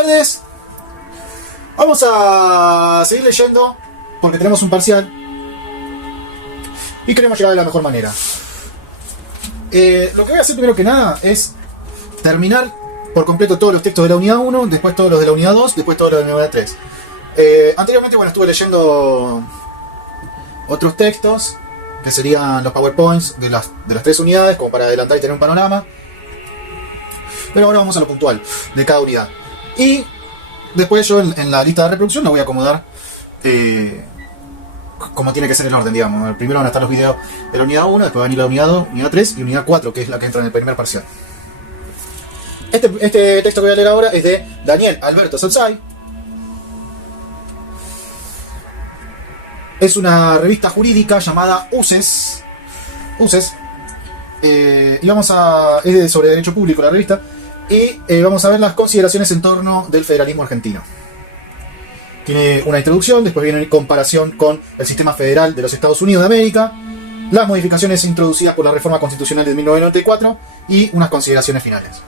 tardes. Vamos a seguir leyendo porque tenemos un parcial y queremos llegar de la mejor manera. Lo que voy a hacer primero que nada es terminar por completo todos los textos de la unidad 1, después todos los de la unidad 2, después todos los de la unidad 3. Anteriormente, bueno, estuve leyendo otros textos que serían los PowerPoints de las 3 unidades, como para adelantar y tener un panorama. Pero ahora vamos a lo puntual de cada unidad. Y después yo en la lista de reproducción lo voy a acomodar como tiene que ser el orden, digamos. Primero van a estar los videos de la unidad 1, después van a ir la unidad 2, unidad 3 y unidad 4, que es la que entra en el primer parcial. Este texto que voy a leer ahora es de Daniel Alberto Salzay. Es una revista jurídica llamada UCES. Y es sobre derecho público la revista. Y vamos a ver las consideraciones en torno del federalismo argentino. Tiene una introducción, después viene una comparación con el sistema federal de los Estados Unidos de América, las modificaciones introducidas por la reforma constitucional de 1994 y unas consideraciones finales.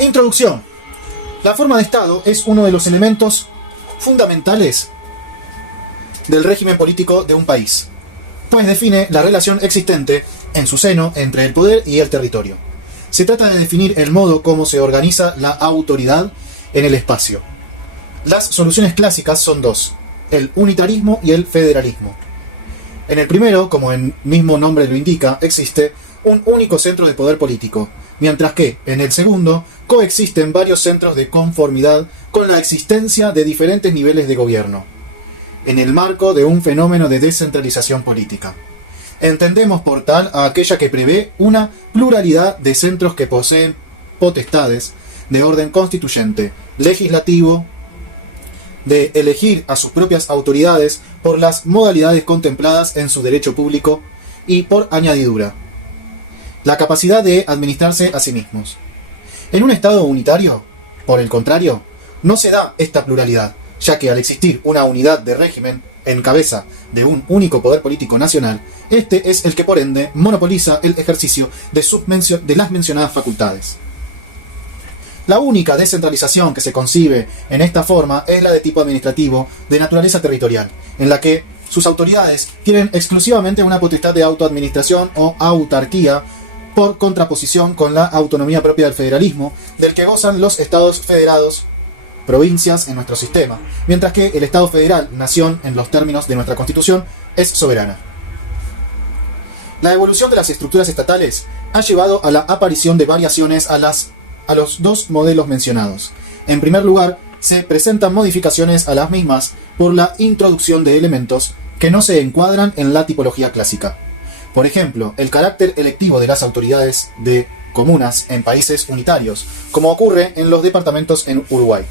Introducción. La forma de Estado es uno de los elementos fundamentales del régimen político de un país, pues define la relación existente en su seno entre el poder y el territorio. Se trata de definir el modo como se organiza la autoridad en el espacio. Las soluciones clásicas son dos: el unitarismo y el federalismo. En el primero, como el mismo nombre lo indica, existe un único centro de poder político, mientras que, en el segundo, coexisten varios centros de conformidad con la existencia de diferentes niveles de gobierno, en el marco de un fenómeno de descentralización política. Entendemos por tal a aquella que prevé una pluralidad de centros que poseen potestades de orden constituyente, legislativo, de elegir a sus propias autoridades por las modalidades contempladas en su derecho público y, por añadidura, la capacidad de administrarse a sí mismos. En un Estado unitario, por el contrario, no se da esta pluralidad, ya que al existir una unidad de régimen en cabeza de un único poder político nacional, este es el que por ende monopoliza el ejercicio de las mencionadas facultades. La única descentralización que se concibe en esta forma es la de tipo administrativo de naturaleza territorial, en la que sus autoridades tienen exclusivamente una potestad de autoadministración o autarquía, por contraposición con la autonomía propia del federalismo, del que gozan los estados federados, provincias en nuestro sistema, mientras que el Estado federal, nación en los términos de nuestra Constitución, es soberana. La evolución de las estructuras estatales ha llevado a la aparición de variaciones a los dos modelos mencionados. En primer lugar, se presentan modificaciones a las mismas por la introducción de elementos que no se encuadran en la tipología clásica. Por ejemplo, el carácter electivo de las autoridades de comunas en países unitarios, como ocurre en los departamentos en Uruguay.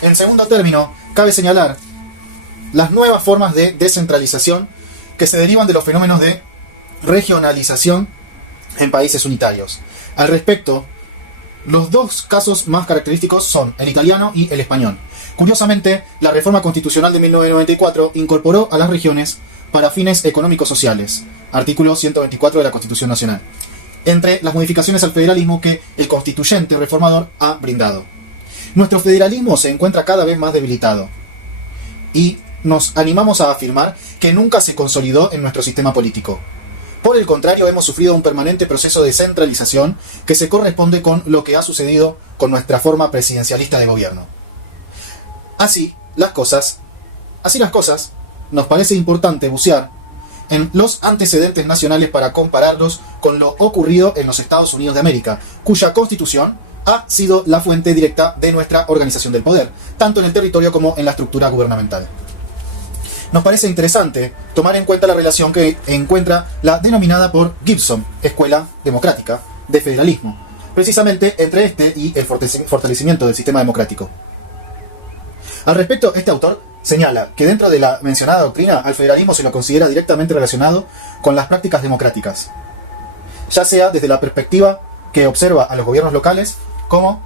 En segundo término, cabe señalar las nuevas formas de descentralización que se derivan de los fenómenos de regionalización en países unitarios. Al respecto, los dos casos más característicos son el italiano y el español. Curiosamente, la reforma constitucional de 1994 incorporó a las regiones para fines económico-sociales, artículo 124 de la Constitución Nacional, entre las modificaciones al federalismo que el constituyente reformador ha brindado. Nuestro federalismo se encuentra cada vez más debilitado y nos animamos a afirmar que nunca se consolidó en nuestro sistema político. Por el contrario, hemos sufrido un permanente proceso de centralización que se corresponde con lo que ha sucedido con nuestra forma presidencialista de gobierno. Así las cosas, nos parece importante bucear en los antecedentes nacionales para compararlos con lo ocurrido en los Estados Unidos de América, cuya constitución ha sido la fuente directa de nuestra organización del poder, tanto en el territorio como en la estructura gubernamental. Nos parece interesante tomar en cuenta la relación que encuentra la denominada por Gibson Escuela Democrática de Federalismo, precisamente entre este y el fortalecimiento del sistema democrático. Al respecto, este autor señala que dentro de la mencionada doctrina al federalismo se lo considera directamente relacionado con las prácticas democráticas. ya sea desde la perspectiva que observa a los gobiernos locales como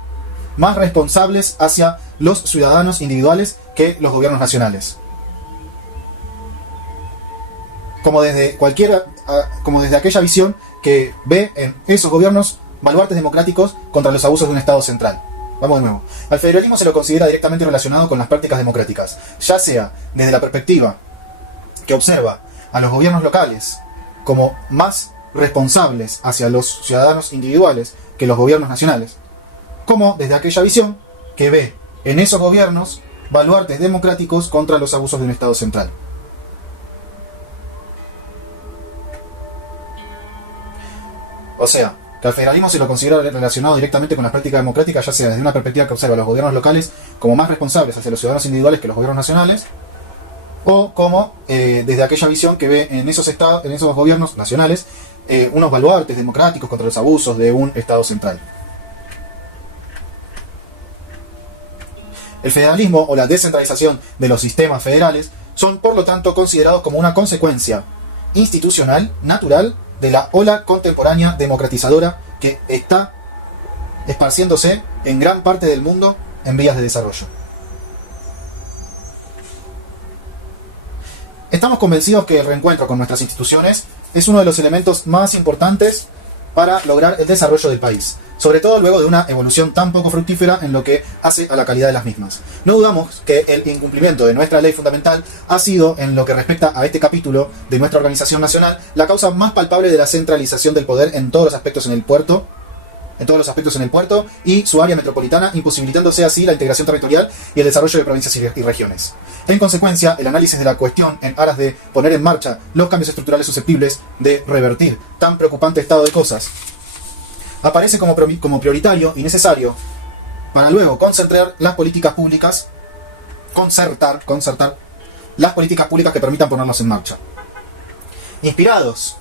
más responsables hacia los ciudadanos individuales que los gobiernos nacionales. Como desde aquella visión que ve en esos gobiernos baluartes democráticos contra los abusos de un Estado central. Vamos de nuevo. Al federalismo se lo considera directamente relacionado con las prácticas democráticas, ya sea desde la perspectiva que observa a los gobiernos locales como más responsables hacia los ciudadanos individuales que los gobiernos nacionales, como desde aquella visión que ve en esos gobiernos baluartes democráticos contra los abusos de un Estado central. O sea, que al federalismo se lo considera relacionado directamente con las prácticas democráticas, ya sea desde una perspectiva que observa a los gobiernos locales como más responsables hacia los ciudadanos individuales que los gobiernos nacionales, o como desde aquella visión que ve en esos gobiernos nacionales unos baluartes democráticos contra los abusos de un Estado central. El federalismo o la descentralización de los sistemas federales son, por lo tanto, considerados como una consecuencia institucional, natural, de la ola contemporánea democratizadora que está esparciéndose en gran parte del mundo en vías de desarrollo. Estamos convencidos que el reencuentro con nuestras instituciones es uno de los elementos más importantes para lograr el desarrollo del país, sobre todo luego de una evolución tan poco fructífera en lo que hace a la calidad de las mismas. No dudamos que el incumplimiento de nuestra ley fundamental ha sido, en lo que respecta a este capítulo de nuestra organización nacional, la causa más palpable de la centralización del poder en todos los aspectos en el puerto y su área metropolitana, imposibilitándose así la integración territorial y el desarrollo de provincias y regiones. En consecuencia, el análisis de la cuestión en aras de poner en marcha los cambios estructurales susceptibles de revertir tan preocupante estado de cosas aparece como prioritario y necesario para luego concertar las políticas públicas que permitan ponerlos en marcha. Inspirados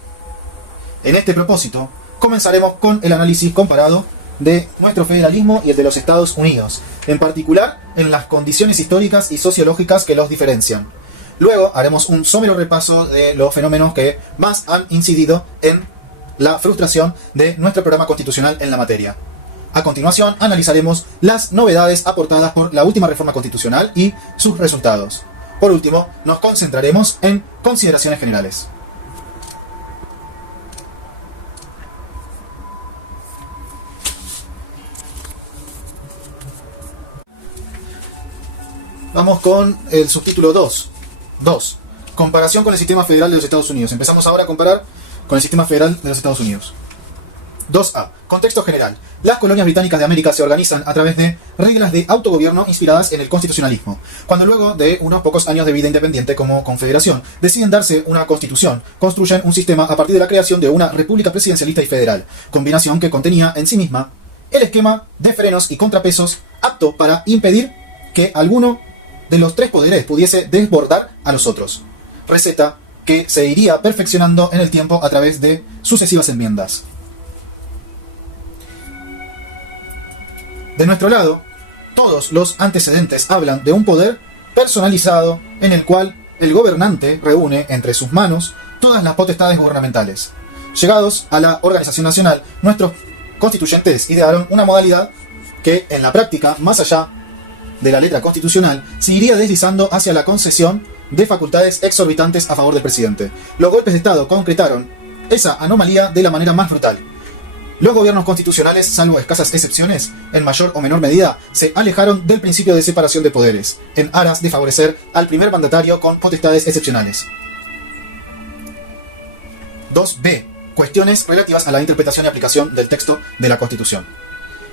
en este propósito, comenzaremos con el análisis comparado de nuestro federalismo y el de los Estados Unidos, en particular en las condiciones históricas y sociológicas que los diferencian. Luego haremos un somero repaso de los fenómenos que más han incidido en la frustración de nuestro programa constitucional en la materia. A continuación, analizaremos las novedades aportadas por la última reforma constitucional y sus resultados. Por último, nos concentraremos en consideraciones generales. Vamos con el subtítulo 2. Comparación con el sistema federal de los Estados Unidos. Empezamos ahora a comparar con el sistema federal de los Estados Unidos. 2A. Contexto general. Las colonias británicas de América se organizan a través de reglas de autogobierno inspiradas en el constitucionalismo. Cuando luego de unos pocos años de vida independiente como confederación deciden darse una constitución, construyen un sistema a partir de la creación de una república presidencialista y federal, combinación que contenía en sí misma el esquema de frenos y contrapesos apto para impedir que alguno de los tres poderes pudiese desbordar a los otros. Receta que se iría perfeccionando en el tiempo a través de sucesivas enmiendas. De nuestro lado, todos los antecedentes hablan de un poder personalizado en el cual el gobernante reúne entre sus manos todas las potestades gubernamentales. Llegados a la organización nacional, nuestros constituyentes idearon una modalidad que, en la práctica, más allá de la letra constitucional, se iría deslizando hacia la concesión de facultades exorbitantes a favor del presidente. Los golpes de Estado concretaron esa anomalía de la manera más brutal. Los gobiernos constitucionales, salvo escasas excepciones, en mayor o menor medida, se alejaron del principio de separación de poderes, en aras de favorecer al primer mandatario con potestades excepcionales. 2b. Cuestiones relativas a la interpretación y aplicación del texto de la Constitución.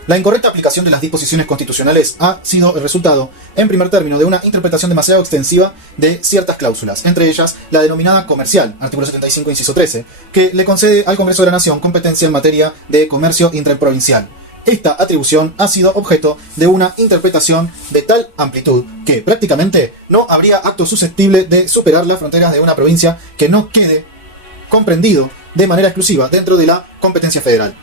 La incorrecta aplicación de las disposiciones constitucionales ha sido el resultado, en primer término, de una interpretación demasiado extensiva de ciertas cláusulas, entre ellas la denominada comercial, artículo 75, inciso 13, que le concede al Congreso de la Nación competencia en materia de comercio intraprovincial. Esta atribución ha sido objeto de una interpretación de tal amplitud que prácticamente no habría acto susceptible de superar las fronteras de una provincia que no quede comprendido de manera exclusiva dentro de la competencia federal.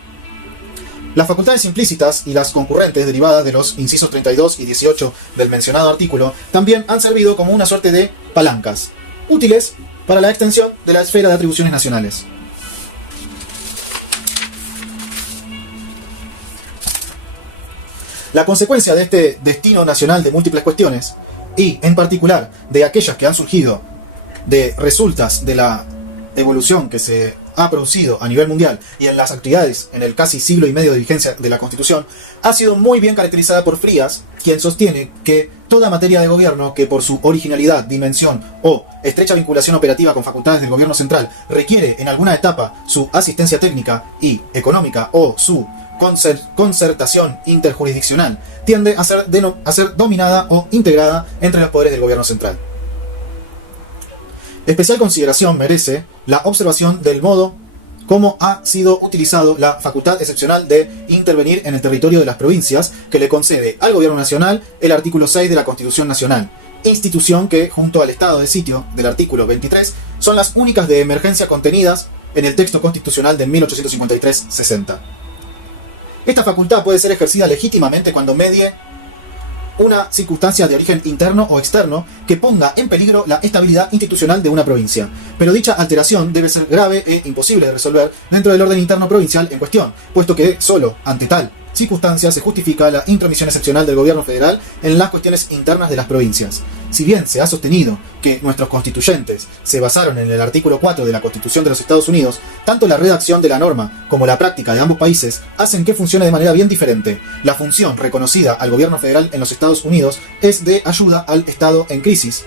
Las facultades implícitas y las concurrentes derivadas de los incisos 32 y 18 del mencionado artículo también han servido como una suerte de palancas, útiles para la extensión de la esfera de atribuciones nacionales. La consecuencia de este destino nacional de múltiples cuestiones, y en particular de aquellas que han surgido de resultas de la evolución que se ha producido a nivel mundial y en las actividades en el casi siglo y medio de vigencia de la Constitución, ha sido muy bien caracterizada por Frías, quien sostiene que toda materia de gobierno que por su originalidad, dimensión o estrecha vinculación operativa con facultades del gobierno central requiere en alguna etapa su asistencia técnica y económica o su concertación interjurisdiccional, tiende a ser dominada o integrada entre los poderes del gobierno central. Especial consideración merece la observación del modo como ha sido utilizado la facultad excepcional de intervenir en el territorio de las provincias que le concede al gobierno nacional el artículo 6 de la Constitución Nacional, institución que, junto al estado de sitio del artículo 23, son las únicas de emergencia contenidas en el texto constitucional de 1853-60. Esta facultad puede ser ejercida legítimamente cuando medie una circunstancia de origen interno o externo que ponga en peligro la estabilidad institucional de una provincia, pero dicha alteración debe ser grave e imposible de resolver dentro del orden interno provincial en cuestión, puesto que solo ante tal circunstancia se justifica la intromisión excepcional del gobierno federal en las cuestiones internas de las provincias. Si bien se ha sostenido que nuestros constituyentes se basaron en el artículo 4 de la Constitución de los Estados Unidos, tanto la redacción de la norma como la práctica de ambos países hacen que funcione de manera bien diferente. La función reconocida al gobierno federal en los Estados Unidos es de ayuda al Estado en crisis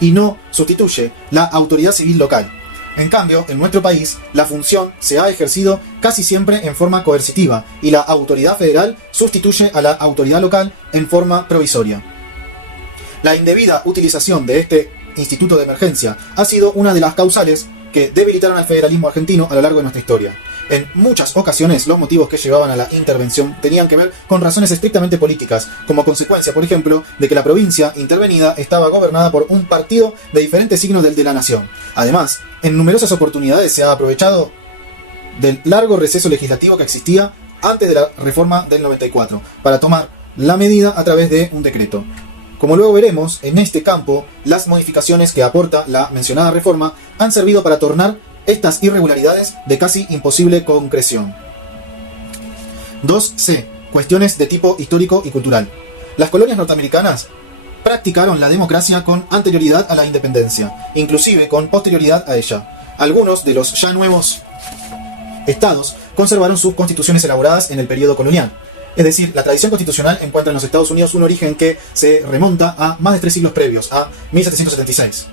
y no sustituye la autoridad civil local. En cambio, en nuestro país, la función se ha ejercido casi siempre en forma coercitiva y la autoridad federal sustituye a la autoridad local en forma provisoria. La indebida utilización de este instituto de emergencia ha sido una de las causales que debilitaron al federalismo argentino a lo largo de nuestra historia. En muchas ocasiones, los motivos que llevaban a la intervención tenían que ver con razones estrictamente políticas, como consecuencia, por ejemplo, de que la provincia intervenida estaba gobernada por un partido de diferentes signos del de la nación. Además, en numerosas oportunidades se ha aprovechado del largo receso legislativo que existía antes de la reforma del 94, para tomar la medida a través de un decreto. Como luego veremos, en este campo, las modificaciones que aporta la mencionada reforma han servido para tornar estas irregularidades de casi imposible concreción. 2c. Cuestiones de tipo histórico y cultural. Las colonias norteamericanas practicaron la democracia con anterioridad a la independencia, inclusive con posterioridad a ella. Algunos de los ya nuevos estados conservaron sus constituciones elaboradas en el periodo colonial. Es decir, la tradición constitucional encuentra en los Estados Unidos un origen que se remonta a más de 3 siglos previos, a 1776.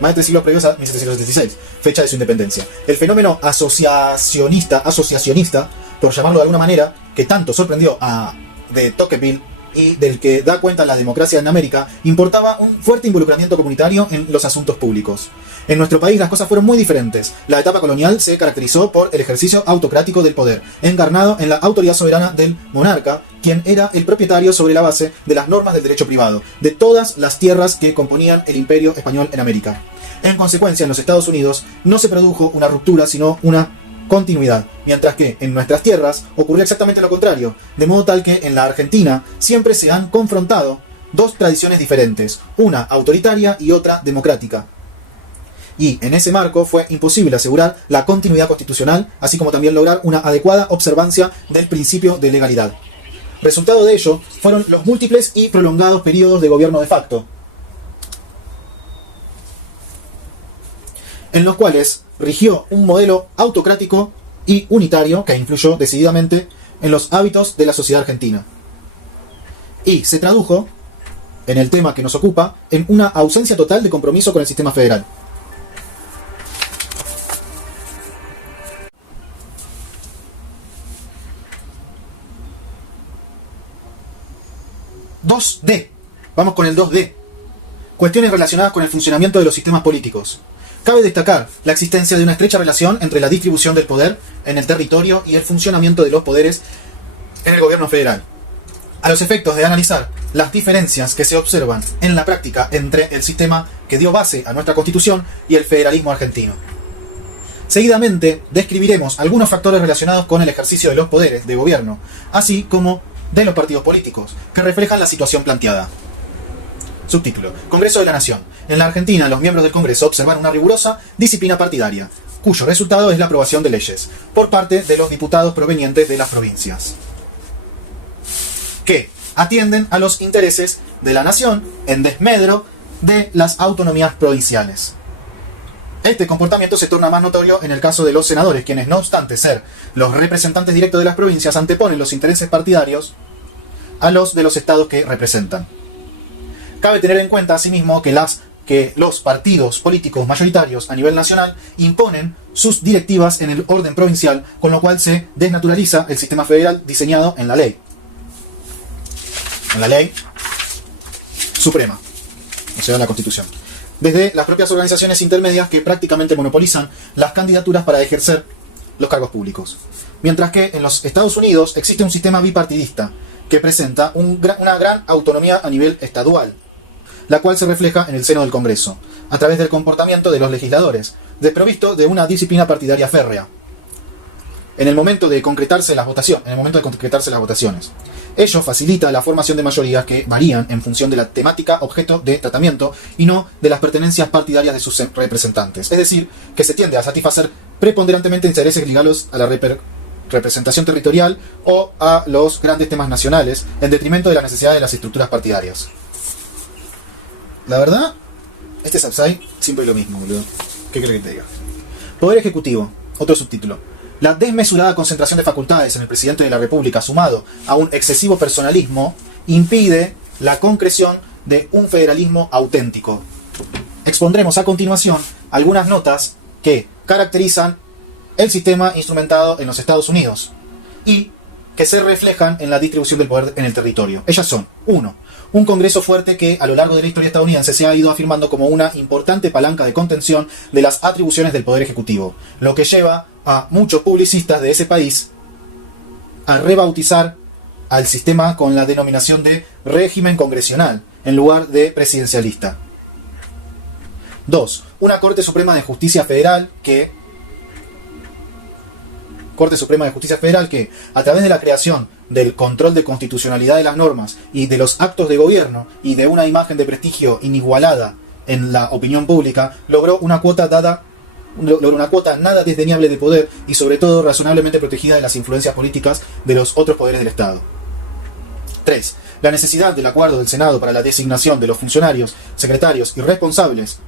Más de 3 siglos previos a 1776, fecha de su independencia. El fenómeno asociacionista, por llamarlo de alguna manera, que tanto sorprendió a de Tocqueville y del que da cuenta la democracia en América, importaba un fuerte involucramiento comunitario en los asuntos públicos. En nuestro país las cosas fueron muy diferentes. La etapa colonial se caracterizó por el ejercicio autocrático del poder, encarnado en la autoridad soberana del monarca, quien era el propietario sobre la base de las normas del derecho privado, de todas las tierras que componían el imperio español en América. En consecuencia, en los Estados Unidos no se produjo una ruptura, sino una continuidad, mientras que en nuestras tierras ocurrió exactamente lo contrario, de modo tal que en la Argentina siempre se han confrontado dos tradiciones diferentes, una autoritaria y otra democrática. Y en ese marco fue imposible asegurar la continuidad constitucional, así como también lograr una adecuada observancia del principio de legalidad. Resultado de ello fueron los múltiples y prolongados periodos de gobierno de facto, en los cuales rigió un modelo autocrático y unitario que influyó decididamente en los hábitos de la sociedad argentina. Y se tradujo, en el tema que nos ocupa, en una ausencia total de compromiso con el sistema federal. (2D). Vamos con el 2D. Cuestiones relacionadas con el funcionamiento de los sistemas políticos. Cabe destacar la existencia de una estrecha relación entre la distribución del poder en el territorio y el funcionamiento de los poderes en el gobierno federal, a los efectos de analizar las diferencias que se observan en la práctica entre el sistema que dio base a nuestra Constitución y el federalismo argentino. Seguidamente describiremos algunos factores relacionados con el ejercicio de los poderes de gobierno, así como de los partidos políticos, que reflejan la situación planteada. Subtítulo: Congreso de la Nación. En la Argentina, los miembros del Congreso observan una rigurosa disciplina partidaria, cuyo resultado es la aprobación de leyes por parte de los diputados provenientes de las provincias. que atienden a los intereses de la nación en desmedro de las autonomías provinciales. Este comportamiento se torna más notorio en el caso de los senadores, quienes, no obstante ser los representantes directos de las provincias, anteponen los intereses partidarios a los de los estados que representan. Cabe tener en cuenta, asimismo, que los partidos políticos mayoritarios a nivel nacional imponen sus directivas en el orden provincial, con lo cual se desnaturaliza el sistema federal diseñado en la ley. En la ley suprema, o sea, la Constitución. Desde las propias organizaciones intermedias que prácticamente monopolizan las candidaturas para ejercer los cargos públicos. Mientras que en los Estados Unidos existe un sistema bipartidista que presenta una gran autonomía a nivel estadual, la cual se refleja en el seno del Congreso, a través del comportamiento de los legisladores, desprovisto de una disciplina partidaria férrea, en el momento de concretarse las votaciones. Ello facilita la formación de mayorías que varían en función de la temática objeto de tratamiento y no de las pertenencias partidarias de sus representantes. Es decir, que se tiende a satisfacer preponderantemente intereses ligados a la representación territorial o a los grandes temas nacionales, en detrimento de la necesidad de las estructuras partidarias. La verdad, este Sapsai siempre es lo mismo, boludo. ¿Qué querés que te diga? Poder Ejecutivo, otro subtítulo. La desmesurada concentración de facultades en el presidente de la República, sumado a un excesivo personalismo, impide la concreción de un federalismo auténtico. Expondremos a continuación algunas notas que caracterizan el sistema instrumentado en los Estados Unidos y que se reflejan en la distribución del poder en el territorio. Ellas son: 1. Un Congreso fuerte que a lo largo de la historia estadounidense se ha ido afirmando como una importante palanca de contención de las atribuciones del Poder Ejecutivo, lo que lleva a muchos publicistas de ese país a rebautizar al sistema con la denominación de régimen congresional, en lugar de presidencialista. 2. Una Corte Suprema de Justicia Federal que, a través de la creación del control de constitucionalidad de las normas y de los actos de gobierno y de una imagen de prestigio inigualada en la opinión pública, logró una cuota nada desdeñable de poder y sobre todo razonablemente protegida de las influencias políticas de los otros poderes del Estado. 3. La necesidad del acuerdo del Senado para la designación de los funcionarios, secretarios y responsables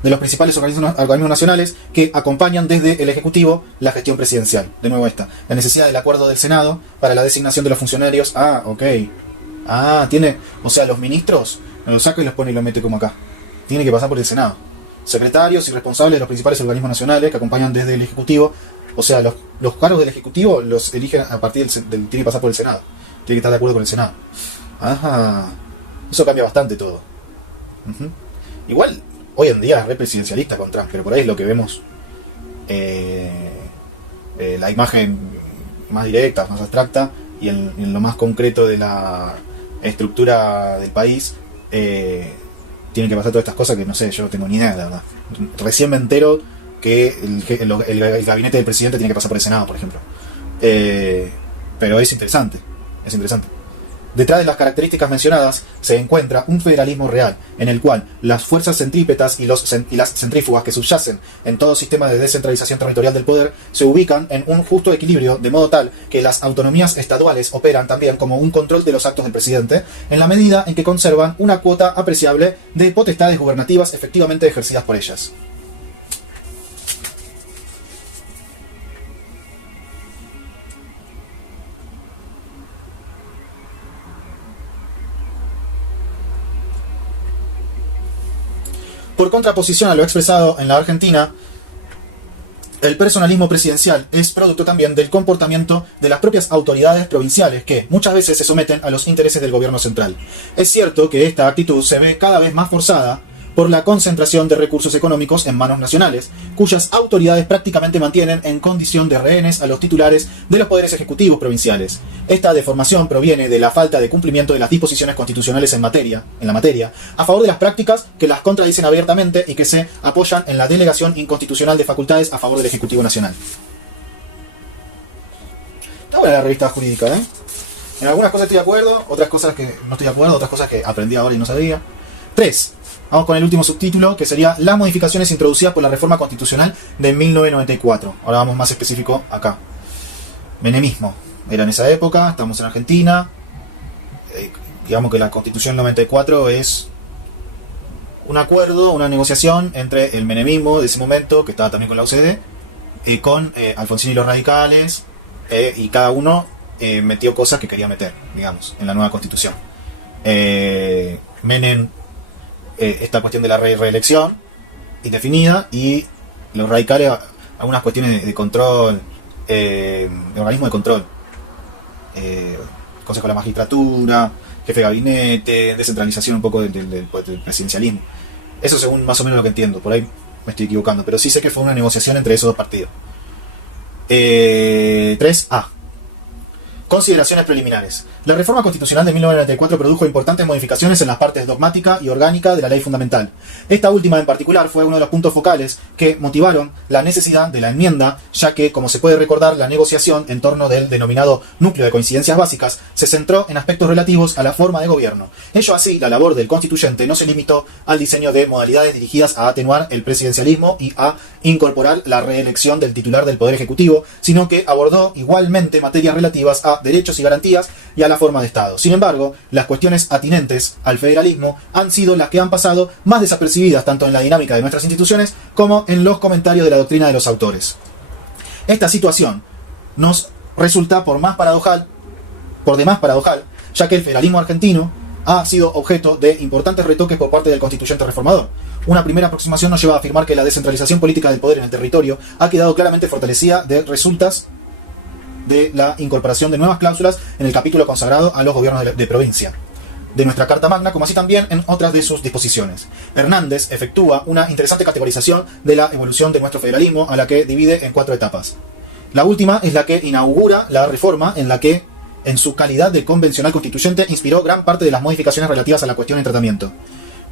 de los principales organismos nacionales que acompañan desde el Ejecutivo la gestión presidencial. De nuevo la necesidad del acuerdo del Senado para la designación de los funcionarios. O sea, los ministros los saca y los pone y los mete como acá. Tiene que pasar por el Senado. Secretarios y responsables de los principales organismos nacionales que acompañan desde el Ejecutivo. O sea, los cargos del Ejecutivo los eligen a partir tiene que pasar por el Senado. Tiene que estar de acuerdo con el Senado. Eso cambia bastante todo. Igual, hoy en día es re presidencialista con Trump, pero por ahí es lo que vemos. La imagen más directa, más abstracta, y en lo más concreto de la estructura del país, tienen que pasar todas estas cosas que no sé, yo no tengo ni idea, la verdad. Recién me entero que el gabinete del presidente tiene que pasar por el Senado, por ejemplo. Pero es interesante. Detrás de las características mencionadas se encuentra un federalismo real, en el cual las fuerzas centrípetas y las centrífugas que subyacen en todo sistema de descentralización territorial del poder se ubican en un justo equilibrio, de modo tal que las autonomías estaduales operan también como un control de los actos del presidente, en la medida en que conservan una cuota apreciable de potestades gubernativas efectivamente ejercidas por ellas. Por contraposición a lo expresado en la Argentina, el personalismo presidencial es producto también del comportamiento de las propias autoridades provinciales que muchas veces se someten a los intereses del gobierno central. Es cierto que esta actitud se ve cada vez más forzada por la concentración de recursos económicos en manos nacionales, cuyas autoridades prácticamente mantienen en condición de rehenes a los titulares de los poderes ejecutivos provinciales. Esta deformación proviene de la falta de cumplimiento de las disposiciones constitucionales en la materia, a favor de las prácticas que las contradicen abiertamente y que se apoyan en la delegación inconstitucional de facultades a favor del Ejecutivo Nacional. Está buena la revista jurídica, ¿eh? En algunas cosas estoy de acuerdo, otras cosas que no estoy de acuerdo, otras cosas que aprendí ahora y no sabía. 3. Vamos con el último subtítulo, que sería las modificaciones introducidas por la reforma constitucional de 1994. Ahora vamos más específico acá. Menemismo. Era en esa época, estamos en Argentina. digamos que la Constitución 94 es un acuerdo, una negociación entre el menemismo de ese momento, que estaba también con la UCD, con Alfonsín y los radicales, y cada uno metió cosas que quería meter, digamos, en la nueva Constitución. Menem, esta cuestión de la reelección indefinida, y los radicales algunas cuestiones de control, de organismo de control, Consejo de la Magistratura, jefe de gabinete, descentralización un poco del presidencialismo. Eso según más o menos lo que entiendo, por ahí me estoy equivocando, pero sí sé que fue una negociación entre esos dos partidos. 3A. Consideraciones preliminares. La reforma constitucional de 1994 produjo importantes modificaciones en las partes dogmática y orgánica de la ley fundamental. Esta última en particular fue uno de los puntos focales que motivaron la necesidad de la enmienda, ya que, como se puede recordar, la negociación en torno del denominado núcleo de coincidencias básicas se centró en aspectos relativos a la forma de gobierno. Ello así, la labor del constituyente no se limitó al diseño de modalidades dirigidas a atenuar el presidencialismo y a incorporar la reelección del titular del Poder Ejecutivo, sino que abordó igualmente materias relativas a derechos y garantías y a la forma de Estado. Sin embargo, las cuestiones atinentes al federalismo han sido las que han pasado más desapercibidas tanto en la dinámica de nuestras instituciones como en los comentarios de la doctrina de los autores. Esta situación nos resulta por demás paradojal, ya que el federalismo argentino ha sido objeto de importantes retoques por parte del constituyente reformador. Una primera aproximación nos lleva a afirmar que la descentralización política del poder en el territorio ha quedado claramente fortalecida de resultas de la incorporación de nuevas cláusulas en el capítulo consagrado a los gobiernos de provincia de nuestra Carta Magna, como así también en otras de sus disposiciones. Hernández efectúa una interesante categorización de la evolución de nuestro federalismo, a la que divide en 4 etapas. La última es la que inaugura la reforma, en la que, en su calidad de convencional constituyente, inspiró gran parte de las modificaciones relativas a la cuestión en tratamiento.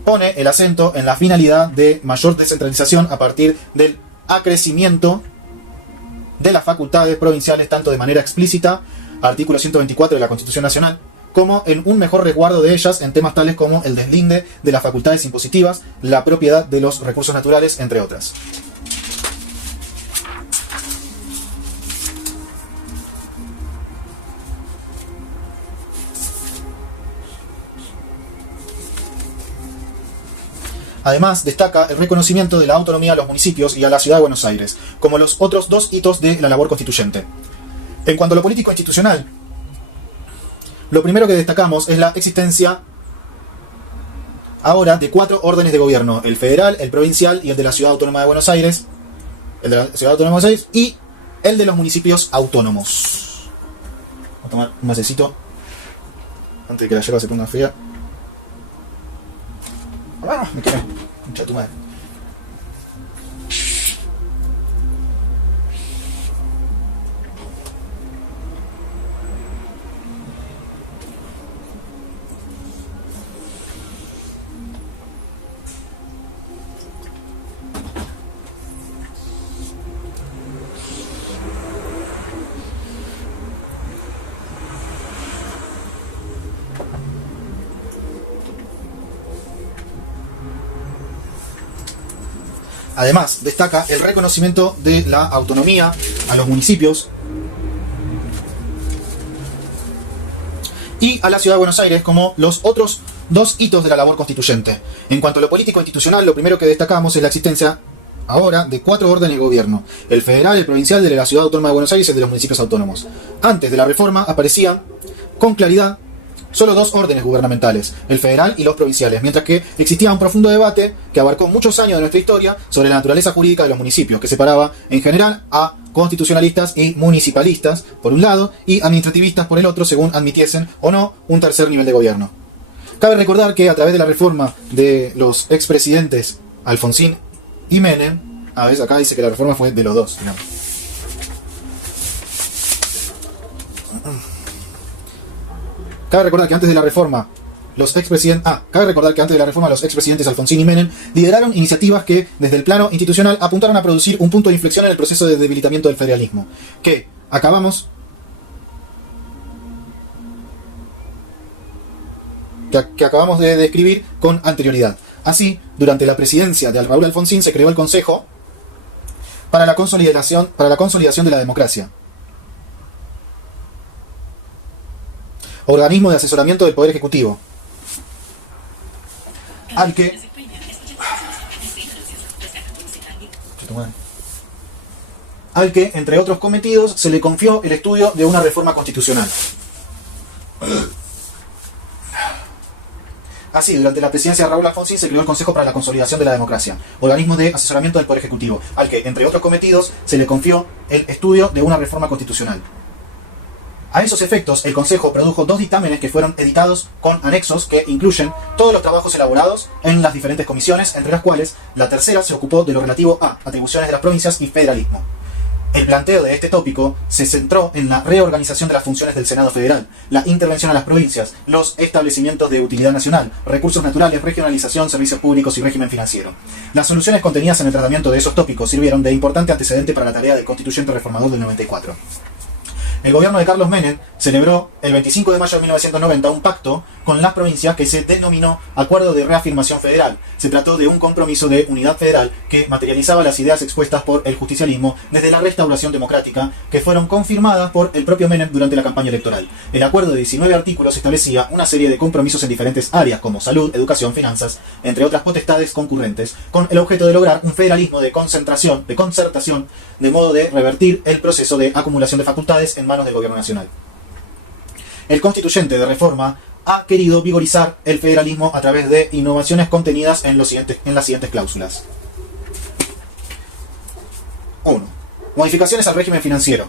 Pone el acento en la finalidad de mayor descentralización a partir del acrecimiento de las facultades provinciales, tanto de manera explícita, artículo 124 de la Constitución Nacional, como en un mejor resguardo de ellas en temas tales como el deslinde de las facultades impositivas, la propiedad de los recursos naturales, entre otras. Además, destaca el reconocimiento de la autonomía a los municipios y a la Ciudad de Buenos Aires, como los otros 2 hitos de la labor constituyente. En cuanto a lo político institucional, lo primero que destacamos es la existencia ahora de 4 órdenes de gobierno: el federal, el provincial y el de la Ciudad Autónoma de Buenos Aires, y el de los municipios autónomos. Voy a tomar un macecito antes de que la yerba se ponga fría. Me quemé. Mucha tu madre. Además, destaca el reconocimiento de la autonomía a los municipios y a la Ciudad de Buenos Aires como los otros 2 hitos de la labor constituyente. En cuanto a lo político institucional, lo primero que destacamos es la existencia ahora de 4 órdenes de gobierno: el federal, el provincial, el de la Ciudad Autónoma de Buenos Aires y el de los municipios autónomos. Antes de la reforma aparecían con claridad solo 2 órdenes gubernamentales, el federal y los provinciales, mientras que existía un profundo debate que abarcó muchos años de nuestra historia sobre la naturaleza jurídica de los municipios, que separaba en general a constitucionalistas y municipalistas por un lado y administrativistas por el otro, según admitiesen o no un tercer nivel de gobierno. Cabe recordar que a través de la reforma de los expresidentes Alfonsín y Menem, a ver, acá dice que la reforma fue de los 2, digamos. Cabe recordar que antes de la reforma los expresidentes Alfonsín y Menem lideraron iniciativas que, desde el plano institucional, apuntaron a producir un punto de inflexión en el proceso de debilitamiento del federalismo, que acabamos de describir con anterioridad. Así, durante la presidencia de Raúl Alfonsín se creó el Consejo para la consolidación de la democracia, organismo de asesoramiento del Poder Ejecutivo, al que entre otros cometidos, se le confió el estudio de una reforma constitucional. Así, durante la presidencia de Raúl Alfonsín se creó el Consejo para la Consolidación de la Democracia, organismo de asesoramiento del Poder Ejecutivo, al que, entre otros cometidos, se le confió el estudio de una reforma constitucional. A esos efectos, el Consejo produjo 2 dictámenes que fueron editados con anexos que incluyen todos los trabajos elaborados en las diferentes comisiones, entre las cuales la tercera se ocupó de lo relativo a atribuciones de las provincias y federalismo. El planteo de este tópico se centró en la reorganización de las funciones del Senado Federal, la intervención a las provincias, los establecimientos de utilidad nacional, recursos naturales, regionalización, servicios públicos y régimen financiero. Las soluciones contenidas en el tratamiento de esos tópicos sirvieron de importante antecedente para la tarea del constituyente reformador del 94. El gobierno de Carlos Menem celebró el 25 de mayo de 1990 un pacto con las provincias que se denominó Acuerdo de Reafirmación Federal. Se trató de un compromiso de unidad federal que materializaba las ideas expuestas por el justicialismo desde la restauración democrática, que fueron confirmadas por el propio Menem durante la campaña electoral. El acuerdo de 19 artículos establecía una serie de compromisos en diferentes áreas como salud, educación, finanzas, entre otras potestades concurrentes, con el objeto de lograr un federalismo de concertación, de modo de revertir el proceso de acumulación de facultades en manos del gobierno nacional. El constituyente de reforma ha querido vigorizar el federalismo a través de innovaciones contenidas en las siguientes cláusulas. 1. Modificaciones al régimen financiero.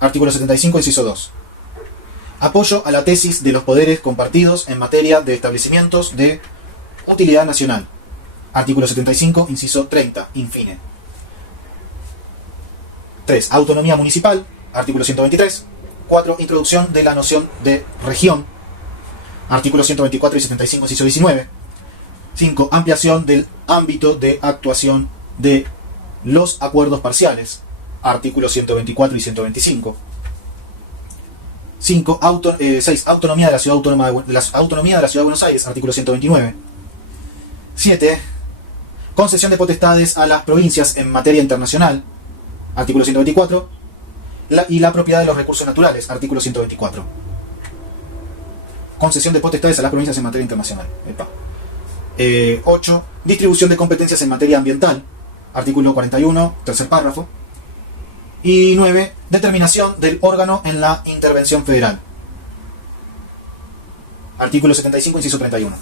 Artículo 75, inciso 2. Apoyo a la tesis de los poderes compartidos en materia de establecimientos de utilidad nacional. Artículo 75, inciso 30, infine. 3. Autonomía municipal. Artículo 123. 4. Introducción de la noción de región. Artículos 124 y 75, inciso 19. 5. Ampliación del ámbito de actuación de los acuerdos parciales. Artículos 124 y 125. 6. Autonomía de la Ciudad Autónoma de la Ciudad de Buenos Aires. Artículo 129. 7. Concesión de potestades a las provincias en materia internacional. Artículo 124. Y la propiedad de los recursos naturales, artículo 124. Concesión de potestades a las provincias en materia internacional. 8. Distribución de competencias en materia ambiental, artículo 41, tercer párrafo. Y 9. Determinación del órgano en la intervención federal. Artículo 75, inciso 31.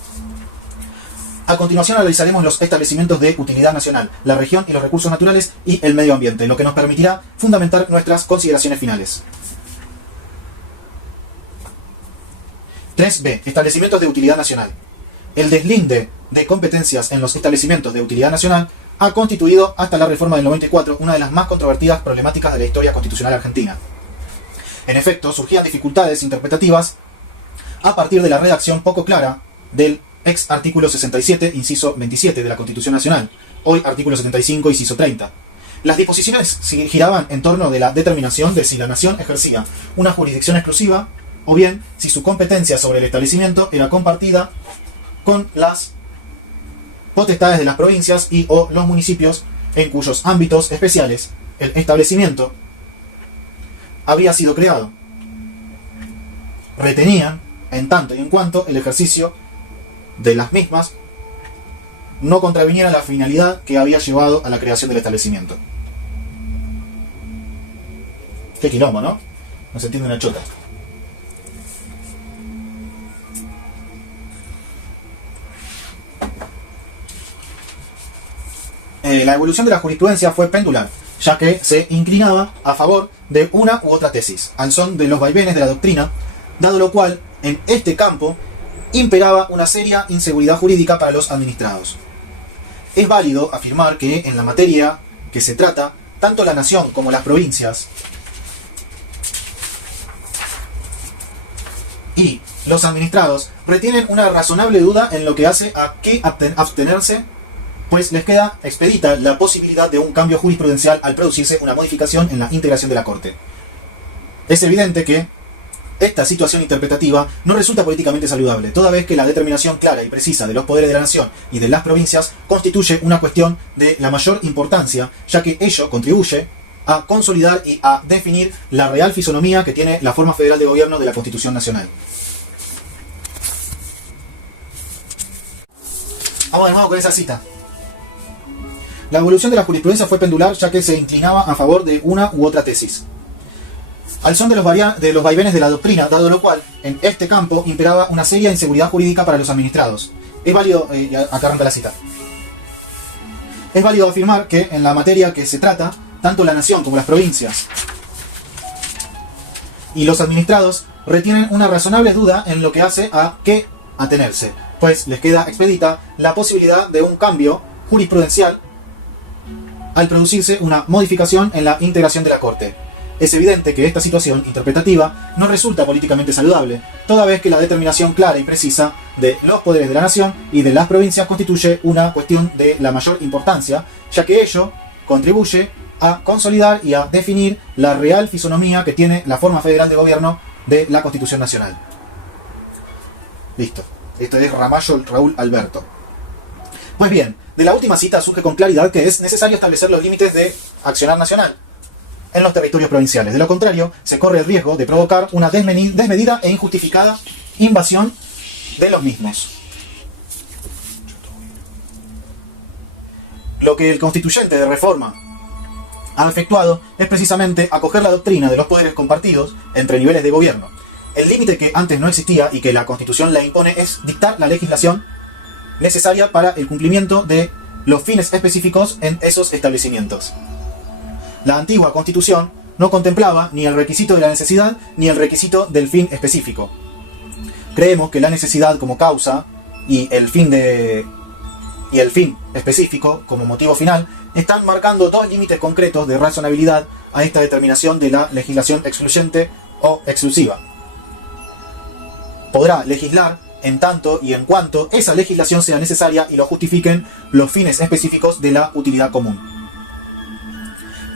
A continuación analizaremos los establecimientos de utilidad nacional, la región y los recursos naturales y el medio ambiente, lo que nos permitirá fundamentar nuestras consideraciones finales. 3b. Establecimientos de utilidad nacional. El deslinde de competencias en los establecimientos de utilidad nacional ha constituido hasta la reforma del 94 una de las más controvertidas problemáticas de la historia constitucional argentina. En efecto, surgían dificultades interpretativas a partir de la redacción poco clara del ex artículo 67, inciso 27 de la Constitución Nacional, hoy artículo 75, inciso 30. Las disposiciones giraban en torno de la determinación de si la nación ejercía una jurisdicción exclusiva o bien si su competencia sobre el establecimiento era compartida con las potestades de las provincias y o los municipios en cuyos ámbitos especiales el establecimiento había sido creado. Retenían, en tanto y en cuanto el ejercicio de las mismas no contraviniera la finalidad que había llevado a la creación del establecimiento. Qué quilombo, ¿no? No se entiende una chota. La evolución de la jurisprudencia fue pendular, ya que se inclinaba a favor de una u otra tesis, al son de los vaivenes de la doctrina, dado lo cual, en este campo, imperaba una seria inseguridad jurídica para los administrados. Es válido afirmar que en la materia que se trata, tanto la nación como las provincias y los administrados retienen una razonable duda en lo que hace a qué abstenerse, pues les queda expedita la posibilidad de un cambio jurisprudencial al producirse una modificación en la integración de la Corte. Es evidente que esta situación interpretativa no resulta políticamente saludable, toda vez que la determinación clara y precisa de los poderes de la nación y de las provincias constituye una cuestión de la mayor importancia, ya que ello contribuye a consolidar y a definir la real fisonomía que tiene la forma federal de gobierno de la Constitución Nacional. Vamos de nuevo con esa cita. La evolución de la jurisprudencia fue pendular, ya que se inclinaba a favor de una u otra tesis, al son de los vaivenes de la doctrina, dado lo cual, en este campo, imperaba una seria inseguridad jurídica para los administrados. Es válido, acá arranca la cita, es válido afirmar que en la materia que se trata, tanto la nación como las provincias y los administrados retienen una razonable duda en lo que hace a qué atenerse, pues les queda expedita la posibilidad de un cambio jurisprudencial al producirse una modificación en la integración de la Corte. Es evidente que esta situación interpretativa no resulta políticamente saludable, toda vez que la determinación clara y precisa de los poderes de la nación y de las provincias constituye una cuestión de la mayor importancia, ya que ello contribuye a consolidar y a definir la real fisonomía que tiene la forma federal de gobierno de la Constitución Nacional. Listo. Esto es Ramallo Raúl Alberto. Pues bien, de la última cita surge con claridad que es necesario establecer los límites de accionar nacional en los territorios provinciales. De lo contrario, se corre el riesgo de provocar una desmedida e injustificada invasión de los mismos. Lo que el constituyente de reforma ha efectuado es precisamente acoger la doctrina de los poderes compartidos entre niveles de gobierno. El límite que antes no existía y que la Constitución la impone es dictar la legislación necesaria para el cumplimiento de los fines específicos en esos establecimientos. La antigua Constitución no contemplaba ni el requisito de la necesidad ni el requisito del fin específico. Creemos que la necesidad como causa y el fin específico como motivo final están marcando dos límites concretos de razonabilidad a esta determinación de la legislación excluyente o exclusiva. Podrá legislar en tanto y en cuanto esa legislación sea necesaria y lo justifiquen los fines específicos de la utilidad común.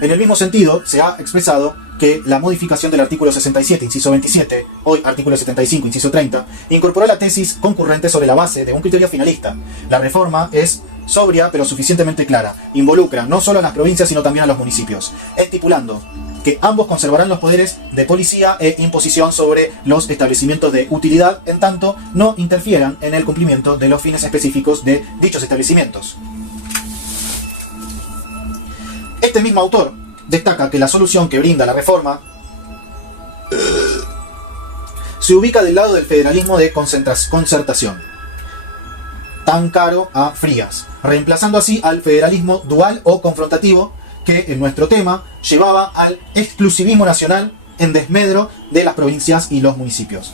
En el mismo sentido, se ha expresado que la modificación del artículo 67, inciso 27, hoy artículo 75, inciso 30, incorporó la tesis concurrente sobre la base de un criterio finalista. La reforma es sobria pero suficientemente clara. Involucra no solo a las provincias sino también a los municipios, estipulando que ambos conservarán los poderes de policía e imposición sobre los establecimientos de utilidad, en tanto no interfieran en el cumplimiento de los fines específicos de dichos establecimientos. Este mismo autor destaca que la solución que brinda la reforma se ubica del lado del federalismo de concertación, tan caro a Frías, reemplazando así al federalismo dual o confrontativo que en nuestro tema llevaba al exclusivismo nacional en desmedro de las provincias y los municipios.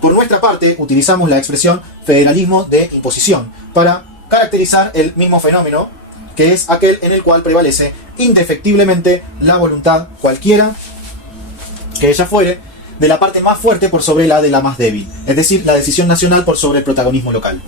Por nuestra parte, utilizamos la expresión federalismo de imposición para caracterizar el mismo fenómeno, que es aquel en el cual prevalece indefectiblemente la voluntad cualquiera que ella fuere de la parte más fuerte por sobre la de la más débil, es decir, la decisión nacional por sobre el protagonismo local.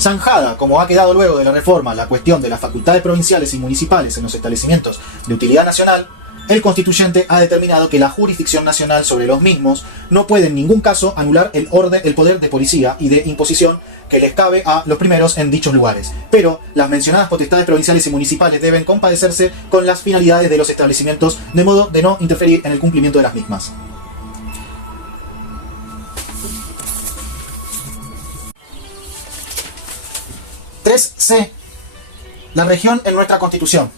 Zanjada, como ha quedado luego de la reforma, la cuestión de las facultades provinciales y municipales en los establecimientos de utilidad nacional, el constituyente ha determinado que la jurisdicción nacional sobre los mismos no puede en ningún caso anular el poder de policía y de imposición que les cabe a los primeros en dichos lugares, pero las mencionadas potestades provinciales y municipales deben compadecerse con las finalidades de los establecimientos de modo de no interferir en el cumplimiento de las mismas. C. La región en nuestra Constitución.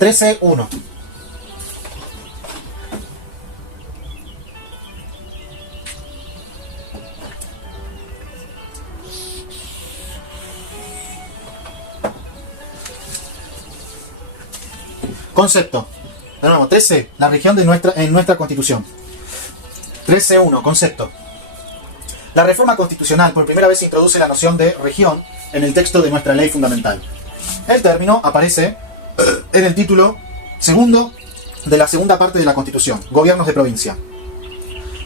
13.1. Concepto. De nuevo, 13. La región en nuestra Constitución. 13.1. Concepto. La reforma constitucional por primera vez introduce la noción de región en el texto de nuestra ley fundamental. El término aparece en el título segundo de la segunda parte de la Constitución, Gobiernos de provincia.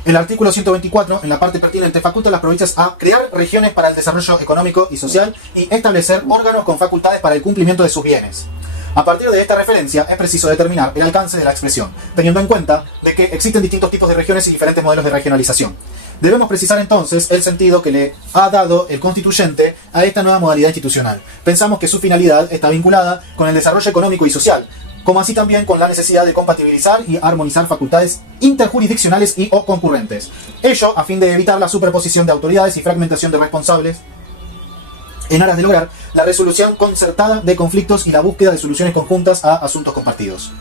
El artículo 124, en la parte pertinente, faculta a las provincias a crear regiones para el desarrollo económico y social y establecer órganos con facultades para el cumplimiento de sus bienes. A partir de esta referencia es preciso determinar el alcance de la expresión, teniendo en cuenta de que existen distintos tipos de regiones y diferentes modelos de regionalización. Debemos precisar entonces el sentido que le ha dado el constituyente a esta nueva modalidad institucional. Pensamos que su finalidad está vinculada con el desarrollo económico y social, como así también con la necesidad de compatibilizar y armonizar facultades interjurisdiccionales y o concurrentes. Ello a fin de evitar la superposición de autoridades y fragmentación de responsables en aras de lograr la resolución concertada de conflictos y la búsqueda de soluciones conjuntas a asuntos compartidos.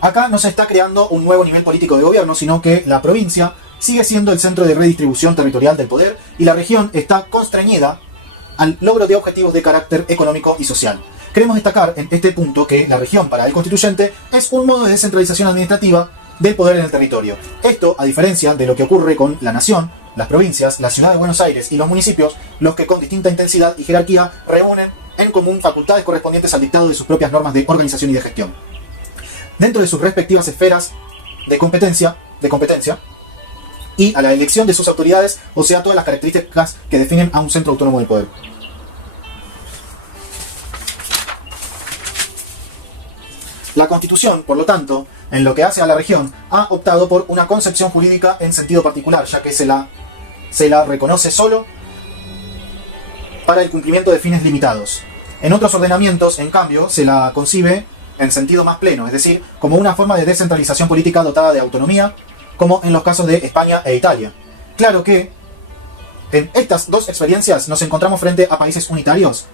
Acá no se está creando un nuevo nivel político de gobierno, sino que la provincia sigue siendo el centro de redistribución territorial del poder y la región está constreñida al logro de objetivos de carácter económico y social. Queremos destacar en este punto que la región para el constituyente es un modo de descentralización administrativa del poder en el territorio. Esto, a diferencia de lo que ocurre con la nación, las provincias, la ciudad de Buenos Aires y los municipios, los que con distinta intensidad y jerarquía reúnen en común facultades correspondientes al dictado de sus propias normas de organización y de gestión, dentro de sus respectivas esferas de competencia y a la elección de sus autoridades, o sea, todas las características que definen a un centro autónomo del poder. La Constitución, por lo tanto, en lo que hace a la región, ha optado por una concepción jurídica en sentido particular, ya que se la reconoce solo para el cumplimiento de fines limitados. En otros ordenamientos, en cambio, se la concibe en sentido más pleno, es decir, como una forma de descentralización política dotada de autonomía, como en los casos de España e Italia. Claro que en estas dos experiencias nos encontramos frente a países unitarios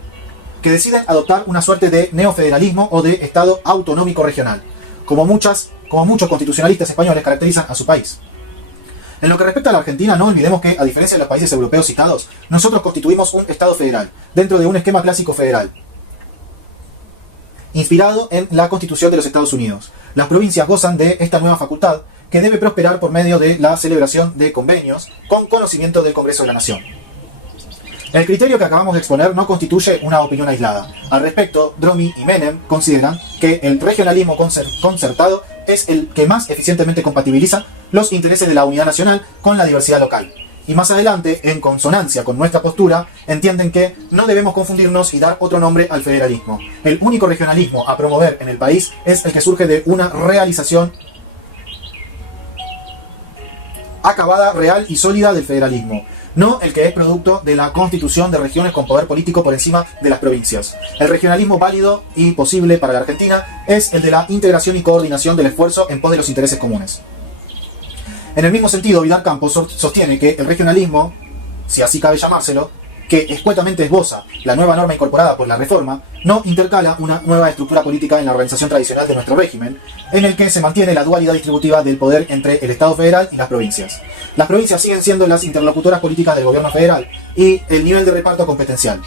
que deciden adoptar una suerte de neofederalismo o de Estado autonómico regional, como muchos constitucionalistas españoles caracterizan a su país. En lo que respecta a la Argentina, no olvidemos que, a diferencia de los países europeos citados, nosotros constituimos un Estado federal, dentro de un esquema clásico federal, inspirado en la Constitución de los Estados Unidos. Las provincias gozan de esta nueva facultad, que debe prosperar por medio de la celebración de convenios con conocimiento del Congreso de la Nación. El criterio que acabamos de exponer no constituye una opinión aislada. Al respecto, Dromi y Menem consideran que el regionalismo concertado es el que más eficientemente compatibiliza los intereses de la unidad nacional con la diversidad local. Y más adelante, en consonancia con nuestra postura, entienden que no debemos confundirnos y dar otro nombre al federalismo. El único regionalismo a promover en el país es el que surge de una realización acabada, real y sólida del federalismo, no el que es producto de la constitución de regiones con poder político por encima de las provincias. El regionalismo válido y posible para la Argentina es el de la integración y coordinación del esfuerzo en pos de los intereses comunes. En el mismo sentido, Vidal Campos sostiene que el regionalismo, si así cabe llamárselo, que escuetamente esboza la nueva norma incorporada por la reforma, no intercala una nueva estructura política en la organización tradicional de nuestro régimen, en el que se mantiene la dualidad distributiva del poder entre el Estado federal y las provincias. Las provincias siguen siendo las interlocutoras políticas del gobierno federal y el nivel de reparto competencial.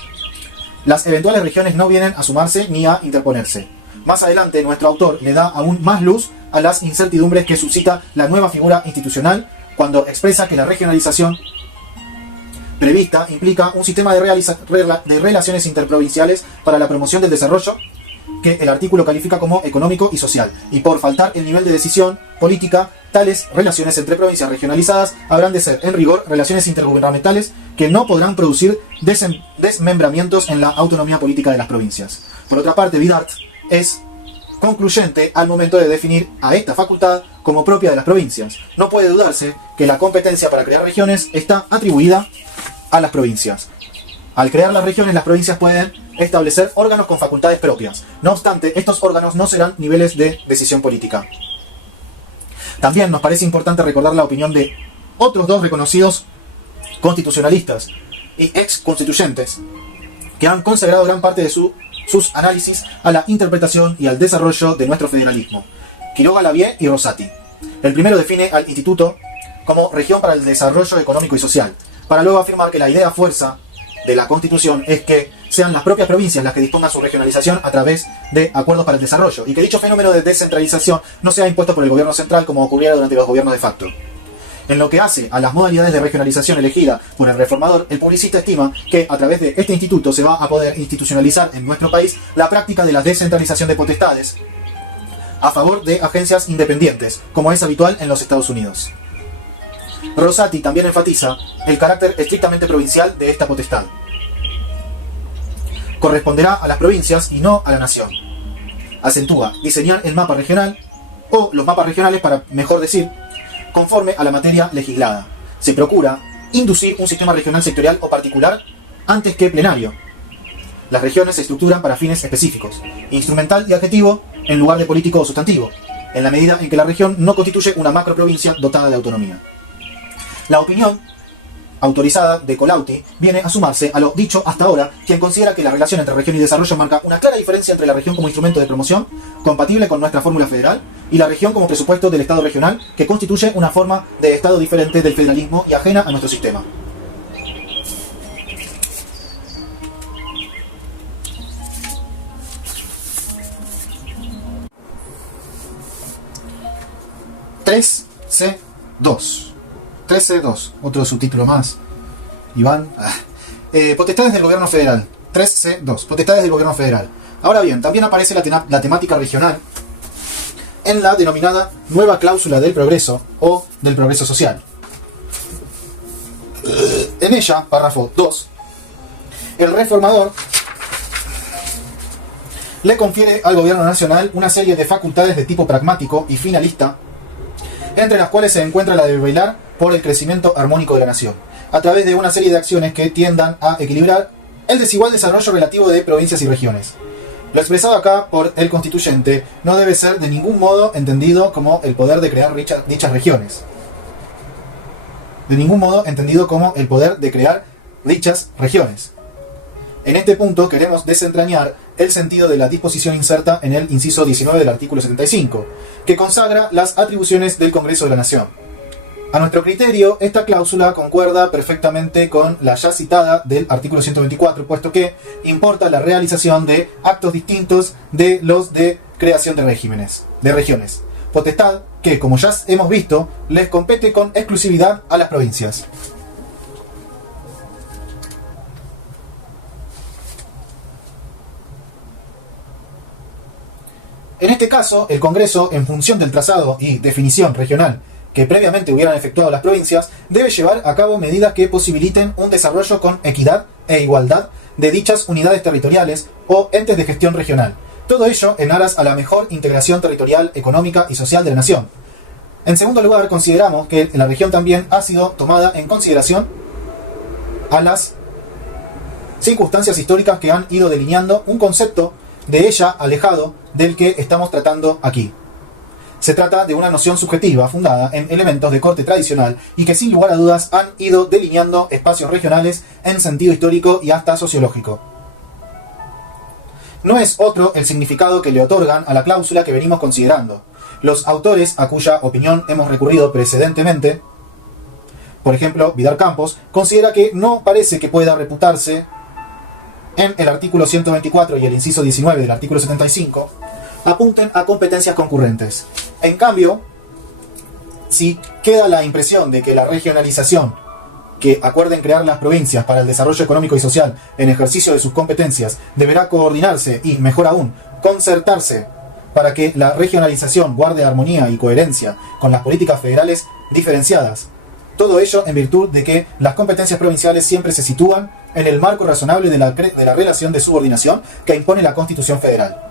Las eventuales regiones no vienen a sumarse ni a interponerse. Más adelante, nuestro autor le da aún más luz a las incertidumbres que suscita la nueva figura institucional cuando expresa que la regionalización prevista implica un sistema de relaciones interprovinciales para la promoción del desarrollo que el artículo califica como económico y social, y por faltar el nivel de decisión política, tales relaciones entre provincias regionalizadas habrán de ser, en rigor, relaciones intergubernamentales que no podrán producir desmembramientos en la autonomía política de las provincias. Por otra parte, Vidart es concluyente al momento de definir a esta facultad como propia de las provincias. No puede dudarse que la competencia para crear regiones está atribuida a las provincias. Al crear las regiones, las provincias pueden establecer órganos con facultades propias. No obstante, estos órganos no serán niveles de decisión política. También nos parece importante recordar la opinión de otros dos reconocidos constitucionalistas y ex constituyentes que han consagrado gran parte de sus análisis a la interpretación y al desarrollo de nuestro federalismo: Quiroga, Lavie y Rosati. El primero define al Instituto como región para el desarrollo económico y social, para luego afirmar que la idea fuerza de la Constitución es que sean las propias provincias las que dispongan su regionalización a través de acuerdos para el desarrollo, y que dicho fenómeno de descentralización no sea impuesto por el gobierno central como ocurriera durante los gobiernos de facto. En lo que hace a las modalidades de regionalización elegida por el reformador, el publicista estima que a través de este instituto se va a poder institucionalizar en nuestro país la práctica de la descentralización de potestades a favor de agencias independientes, como es habitual en los Estados Unidos. Rosati también enfatiza el carácter estrictamente provincial de esta potestad. Corresponderá a las provincias y no a la nación. Acentúa diseñar el mapa regional, o los mapas regionales para mejor decir, conforme a la materia legislada. se procura inducir un sistema regional sectorial o particular antes que plenario. Las regiones se estructuran para fines específicos, instrumental y adjetivo en lugar de político o sustantivo, en la medida en que la región no constituye una macroprovincia dotada de autonomía. La opinión autorizada de Colautti viene a sumarse a lo dicho hasta ahora, quien considera que la relación entre región y desarrollo marca una clara diferencia entre la región como instrumento de promoción, compatible con nuestra fórmula federal, y la región como presupuesto del Estado regional, que constituye una forma de Estado diferente del federalismo y ajena a nuestro sistema. (3C2) 13.2, otro subtítulo más. Iván. Potestades del gobierno federal. 3C2, potestades del gobierno federal. Ahora bien, también aparece la temática regional en la denominada nueva cláusula del progreso o del progreso social. En ella, párrafo 2, el reformador le confiere al gobierno nacional una serie de facultades de tipo pragmático y finalista, entre las cuales se encuentra la de velar por el crecimiento armónico de la nación, a través de una serie de acciones que tiendan a equilibrar el desigual desarrollo relativo de provincias y regiones. Lo expresado acá por el constituyente no debe ser de ningún modo entendido como el poder de crear dichas regiones. De ningún modo entendido como el poder de crear dichas regiones. En este punto queremos desentrañar el sentido de la disposición inserta en el inciso 19 del artículo 75, que consagra las atribuciones del Congreso de la Nación. A nuestro criterio, esta cláusula concuerda perfectamente con la ya citada del artículo 124, puesto que importa la realización de actos distintos de los de creación de regiones, potestad que, como ya hemos visto, les compete con exclusividad a las provincias. En este caso, el Congreso, en función del trazado y definición regional que previamente hubieran efectuado las provincias, debe llevar a cabo medidas que posibiliten un desarrollo con equidad e igualdad de dichas unidades territoriales o entes de gestión regional. Todo ello en aras a la mejor integración territorial, económica y social de la nación. En segundo lugar, consideramos que la región también ha sido tomada en consideración a las circunstancias históricas que han ido delineando un concepto de ella alejado del que estamos tratando aquí. Se trata de una noción subjetiva fundada en elementos de corte tradicional y que sin lugar a dudas han ido delineando espacios regionales en sentido histórico y hasta sociológico. No es otro el significado que le otorgan a la cláusula que venimos considerando. Los autores a cuya opinión hemos recurrido precedentemente, por ejemplo, Vidal Campos, considera que no parece que pueda reputarse en el artículo 124 y el inciso 19 del artículo 75, apunten a competencias concurrentes. En cambio, si queda la impresión de que la regionalización que acuerden crear las provincias para el desarrollo económico y social en ejercicio de sus competencias deberá coordinarse y, mejor aún, concertarse para que la regionalización guarde armonía y coherencia con las políticas federales diferenciadas. Todo ello en virtud de que las competencias provinciales siempre se sitúan en el marco razonable de la relación de subordinación que impone la Constitución Federal.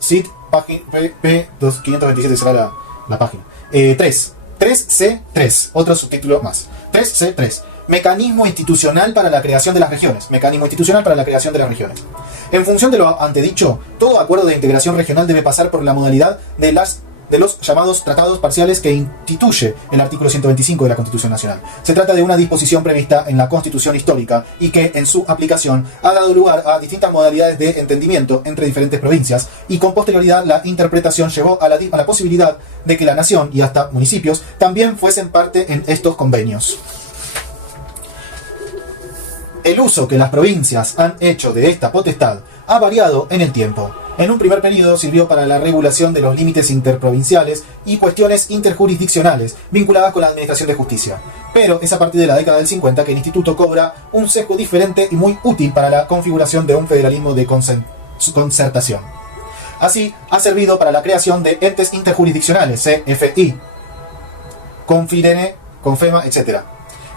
Sit, P527 será la página. 3C3, otro subtítulo más. 3C3. Mecanismo institucional para la creación de las regiones. Mecanismo institucional para la creación de las regiones. En función de lo antedicho, todo acuerdo de integración regional debe pasar por la modalidad de los llamados tratados parciales que instituye el artículo 125 de la Constitución Nacional. Se trata de una disposición prevista en la Constitución histórica y que en su aplicación ha dado lugar a distintas modalidades de entendimiento entre diferentes provincias, y con posterioridad la interpretación llevó a la posibilidad de que la nación y hasta municipios también fuesen parte en estos convenios. El uso que las provincias han hecho de esta potestad ha variado en el tiempo. En un primer periodo sirvió para la regulación de los límites interprovinciales y cuestiones interjurisdiccionales vinculadas con la administración de justicia. Pero es a partir de la década del 50 que el instituto cobra un sesgo diferente y muy útil para la configuración de un federalismo de concertación. Así, ha servido para la creación de entes interjurisdiccionales, CFI, Confirene, Confema, etc.,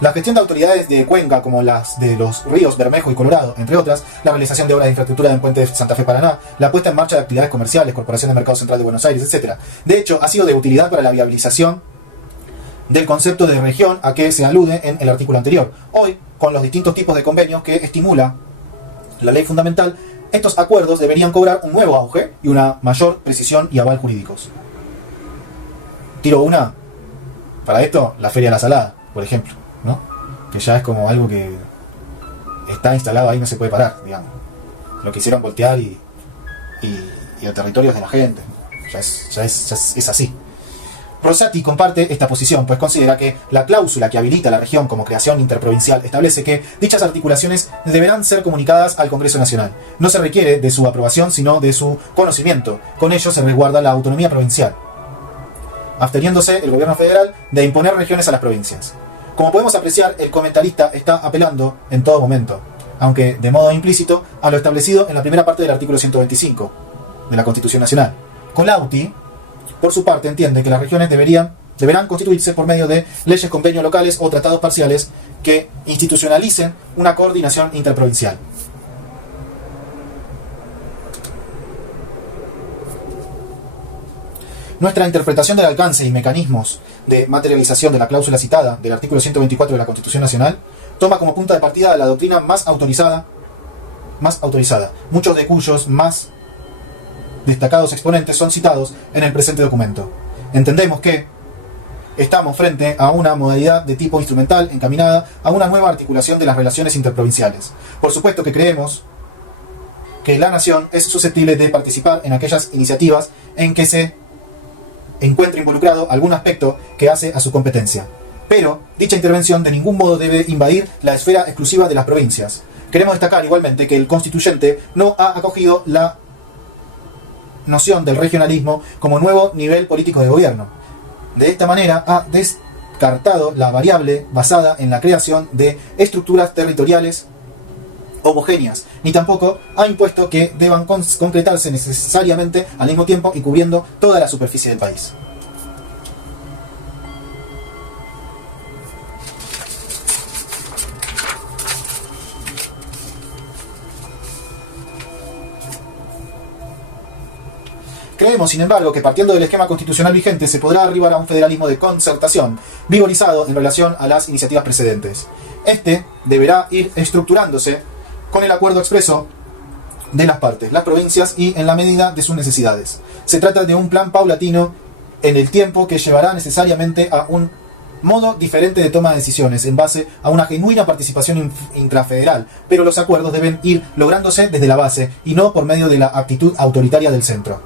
La gestión de autoridades de cuenca, como las de los ríos Bermejo y Colorado, entre otras, la realización de obras de infraestructura en Puente de Santa Fe Paraná, la puesta en marcha de actividades comerciales, Corporación de Mercado Central de Buenos Aires, etc. De hecho, ha sido de utilidad para la viabilización del concepto de región a que se alude en el artículo anterior. Hoy, con los distintos tipos de convenios que estimula la ley fundamental, estos acuerdos deberían cobrar un nuevo auge y una mayor precisión y aval jurídicos. Tiro una. Para esto, la Feria de la Salada, por ejemplo, ¿no? Que ya es como algo que está instalado ahí, no se puede parar, digamos. Lo quisieron voltear y a territorios de la gente. Ya es así. Rosati comparte esta posición, pues considera que la cláusula que habilita la región como creación interprovincial establece que dichas articulaciones deberán ser comunicadas al Congreso Nacional. No se requiere de su aprobación, sino de su conocimiento. Con ello se resguarda la autonomía provincial, absteniéndose el gobierno federal de imponer regiones a las provincias. Como podemos apreciar, el comentarista está apelando en todo momento, aunque de modo implícito, a lo establecido en la primera parte del artículo 125 de la Constitución Nacional. Colautti, por su parte, entiende que las regiones deberán constituirse por medio de leyes, convenios locales o tratados parciales que institucionalicen una coordinación interprovincial. Nuestra interpretación del alcance y mecanismos de materialización de la cláusula citada del artículo 124 de la Constitución Nacional toma como punta de partida la doctrina más autorizada, muchos de cuyos más destacados exponentes son citados en el presente documento. Entendemos que estamos frente a una modalidad de tipo instrumental encaminada a una nueva articulación de las relaciones interprovinciales. Por supuesto que creemos que la nación es susceptible de participar en aquellas iniciativas en que se encuentre involucrado algún aspecto que hace a su competencia. Pero dicha intervención de ningún modo debe invadir la esfera exclusiva de las provincias. Queremos destacar igualmente que el constituyente no ha acogido la noción del regionalismo como nuevo nivel político de gobierno. De esta manera ha descartado la variable basada en la creación de estructuras territoriales homogéneas, ni tampoco ha impuesto que deban concretarse necesariamente al mismo tiempo y cubriendo toda la superficie del país. Creemos, sin embargo, que partiendo del esquema constitucional vigente se podrá arribar a un federalismo de concertación, vigorizado en relación a las iniciativas precedentes. Este deberá ir estructurándose con el acuerdo expreso de las partes, las provincias y en la medida de sus necesidades. Se trata de un plan paulatino en el tiempo que llevará necesariamente a un modo diferente de toma de decisiones en base a una genuina participación intrafederal, pero los acuerdos deben ir lográndose desde la base y no por medio de la actitud autoritaria del centro.